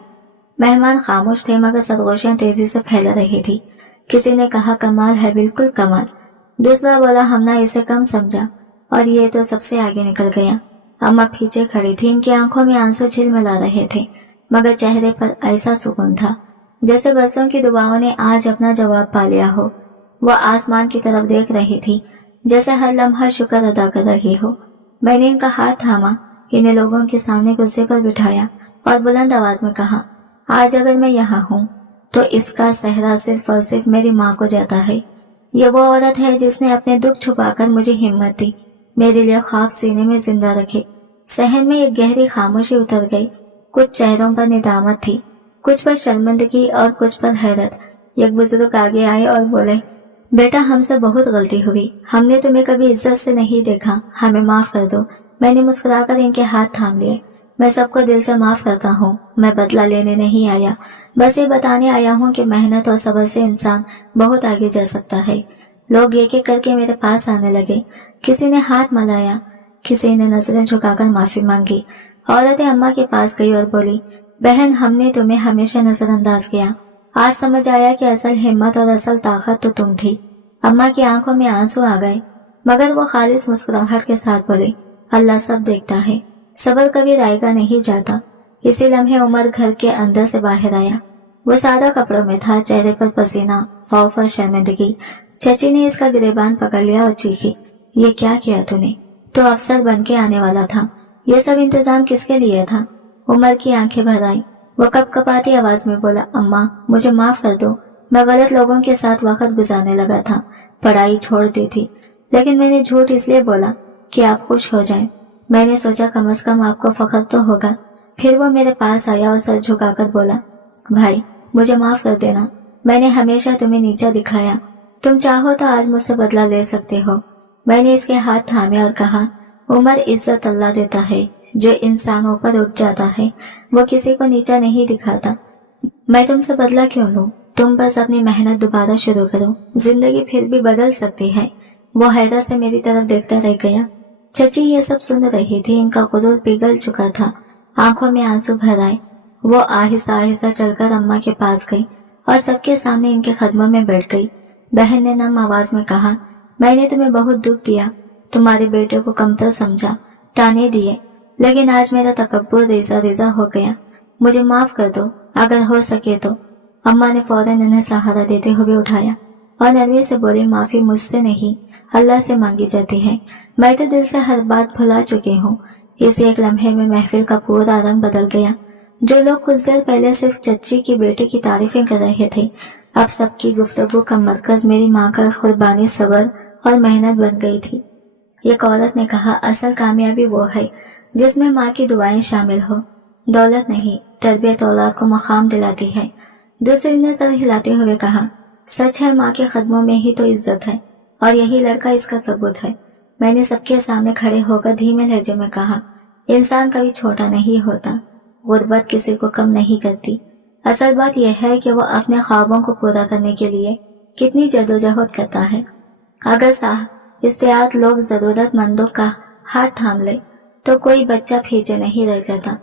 मेहमान खामोश थे मगर सरगोशियां तेजी से फैल रही थी। किसी ने कहा, कमाल है, बिल्कुल कमाल। दूसरा बोला, हमने इसे कम समझा। और ये तो सबसे आगे निकल गया। अम्मा पीछे खड़ी थी। इनकी आंखों में आंसू झिलमिला रहे थे, मगर चेहरे पर ऐसा सुकून था जैसे बरसों की दुआओं ने आज अपना जवाब पा लिया हो। वो आसमान की तरफ देख रही थी, जैसे हर लम्हा शुक्र अदा कर रही हो। मैंने इनका हाथ थामा, इन्हें लोगों के सामने कुर्सी पर बिठाया और बुलंद आवाज में कहा, आज अगर मैं यहाँ हूँ तो इसका सहरा सिर्फ और सिर्फ मेरी माँ को जाता है। ये वो औरत है जिसने अपने दुख छुपाकर मुझे हिम्मत दी, मेरे लिए ख्वाब सीने में जिंदा रखे। सहन में एक गहरी खामोशी उतर गई। कुछ चेहरों पर निदामत थी, कुछ पर शर्मिंदगी और कुछ पर हैरत। एक बुजुर्ग आगे आए और बोले, बेटा, हमसे बहुत गलती हुई। हमने तुम्हें कभी इज्जत से नहीं देखा, हमें माफ कर दो। मैंने मुस्कुराकर इनके हाथ थाम लिए। मैं सबको दिल से माफ करता हूँ। मैं बदला लेने नहीं आया, बस ये बताने आया हूँ कि मेहनत और सब्र से इंसान बहुत आगे जा सकता है। लोग एक एक करके मेरे पास आने लगे। किसी ने हाथ मिलाया, किसी ने नजरें झुकाकर माफी मांगी। औरतें अम्मा के पास गई और बोली, बहन, हमने तुम्हें हमेशा नजरअंदाज किया, आज समझ आया कि असल हिम्मत और असल ताकत तो तुम थी। अम्मा की आंखों में आंसू आ गए, मगर वो खालिस मुस्कुराहट के साथ बोले, अल्लाह सब देखता है, सब्र कभी रायगा नहीं जाता। इसी लम्हे उमर घर के अंदर से बाहर आया। वो सादा कपड़ों में था, चेहरे पर पसीना, खौफ और शर्मिंदगी। चची ने इसका गिरेबान पकड़ लिया और चीखी, ये क्या किया तूने? तो अफसर बन के आने वाला था, ये सब इंतजाम किसके लिए था? उमर की आंखें भर आई। वो कपकपाती आवाज में बोला, अम्मा मुझे माफ कर दो, मैं गलत लोगों के साथ वक्त गुजारने लगा था, पढ़ाई छोड़ दी थी, लेकिन मैंने झूठ इसलिए बोला कि आप खुश हो जाएं। मैंने सोचा कम से कम आपको फख्र तो होगा। फिर वो मेरे पास आया और सर झुकाकर बोला, भाई मुझे माफ कर देना, मैंने हमेशा तुम्हें नीचा दिखाया, तुम चाहो तो आज मुझसे बदला ले सकते हो। मैंने इसके हाथ थामे और कहा, उमर, इज्जत अल्लाह देता है, जो इंसानों पर उठ जाता है वो किसी को नीचा नहीं दिखाता। मैं तुमसे बदला क्यों लूं? तुम बस अपनी मेहनत दोबारा शुरू करो, जिंदगी फिर भी बदल सकती है। वो हैरत से मेरी तरफ देखता रह गया। चची ये सब सुन रही थी, इनका गुरूर पिघल चुका था, आंखों में आंसू भर आए। वो आहिस्ता आहिस्ता चलकर अम्मा के पास गई और सबके सामने इनके कदमों में बैठ गई। बहन ने नम आवाज में कहा, मैंने तुम्हें बहुत दुख दिया, तुम्हारे बेटे को कमतर समझा, ताने दिए, लेकिन आज मेरा तकब्बुर रेजा रेजा हो गया, मुझे माफ कर दो अगर हो सके तो। अम्मा ने फौरन इन्हें सहारा देते हुए उठाया और नरमी से बोली, माफी मुझसे नहीं, अल्लाह से मांगी जाती है, मैं तो दिल से हर बात भुला चुकी हूँ। इस एक लम्हे में महफिल का पूरा रंग बदल गया। जो लोग कुछ देर पहले सिर्फ चच्ची की बेटे की तारीफें कर रहे थे, अब सबकी गुफ्तगू का मरकज मेरी माँ का कुर्बानी, सब्र और मेहनत बन गई थी। एक औरत ने कहा, असल कामयाबी वो है जिसमें माँ की दुआएं शामिल हो, दौलत नहीं, तरबियत औलाद को मकाम दिलाती है। दूसरी ने सर हिलाते हुए कहा, सच है, माँ के कदमों में ही तो इज्जत है और यही लड़का इसका सबूत है। मैंने सबके सामने खड़े होकर धीमे लहजे में कहा, इंसान कभी छोटा नहीं होता, गुर्बत किसी को कम नहीं करती, असल बात यह है कि वो अपने ख्वाबों को पूरा करने के लिए कितनी जदोजहद करता है। अगर इस्तेआत लोग जरूरतमंदों का हाथ थाम ले तो कोई बच्चा पीछे नहीं रह जाता।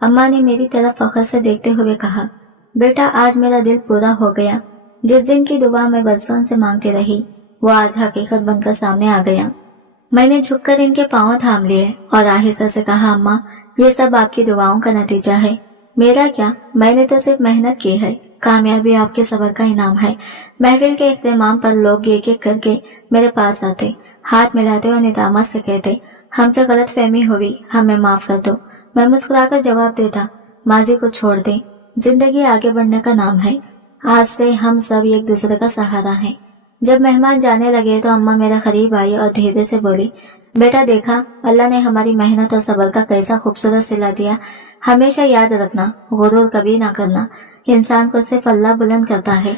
अम्मा ने मेरी तरफ फख्र से देखते हुए कहा, बेटा आज मेरा दिल पूरा हो गया, जिस दिन की दुआ मैं बरसों से मांगती रही वो आज हकीकत बनकर सामने आ गया। मैंने झुककर इनके पांव थाम लिए और आहिस्ता से कहा, अम्मा ये सब आपकी दुआओं का नतीजा है, मेरा क्या, मैंने तो सिर्फ मेहनत की है, कामयाबी आपके सब्र का इनाम है। महफिल के इख्तिताम पर लोग एक एक करके मेरे पास आते, हाथ मिलाते और निदामत से कहते, हमसे गलत फहमी हुई, हमें माफ कर दो। मैं मुस्कुराकर जवाब देता, माजी को छोड़ दे, जिंदगी आगे बढ़ने का नाम है, आज से हम सब एक दूसरे का सहारा हैं। जब मेहमान जाने लगे तो अम्मा मेरे करीब आई और धीरे से बोली, बेटा देखा, अल्लाह ने हमारी मेहनत और सब्र का कैसा खूबसूरत सिला दिया। हमेशा याद रखना, गुरूर कभी ना करना, इंसान को सिर्फ अल्लाह बुलंद करता है।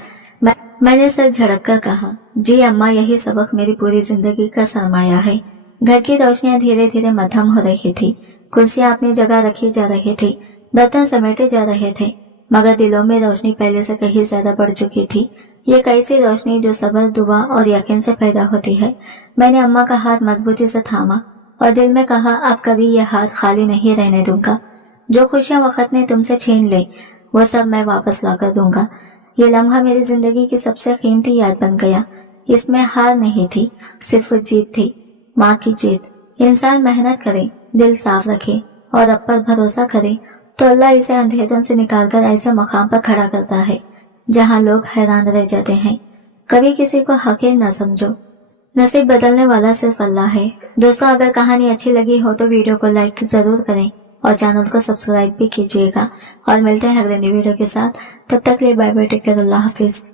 मैंने सर झड़क कर कहा, जी अम्मा, यही सबक मेरी पूरी जिंदगी का सरमाया है। घर की रोशनियां धीरे धीरे मध्यम हो रही थी, कुर्सियां अपनी जगह रखी जा रही थी, बर्तन समेटे जा रहे थे, मगर दिलों में रोशनी पहले से कहीं ज्यादा बढ़ चुकी थी। ये कैसी रोशनी जो सब्र, दुआ और यकीन से पैदा होती है। मैंने अम्मा का हाथ मजबूती से थामा और दिल में कहा, अब कभी ये हाथ खाली नहीं रहने दूंगा। जो खुशियां वक्त ने तुमसे छीन ले वो सब मैं वापस ला कर दूंगा। ये लम्हा मेरी जिंदगी की सबसे कीमती याद बन गया। इसमें हार नहीं थी, सिर्फ जीत थी, माँ की जीत। इंसान मेहनत करे, दिल साफ रखे और अब पर भरोसा करे तो अल्लाह इसे अंधेरों से निकालकर ऐसे मकाम पर खड़ा करता है जहाँ लोग हैरान रह जाते हैं। कभी किसी को हकीर न समझो, नसीब बदलने वाला सिर्फ अल्लाह है। दोस्तों, अगर कहानी अच्छी लगी हो तो वीडियो को लाइक जरूर करें और चैनल को सब्सक्राइब भी कीजिएगा और मिलते हैं अगले वीडियो के साथ। तब तक लिए बाय बाय, टेक केयर, अल्लाह हाफिज।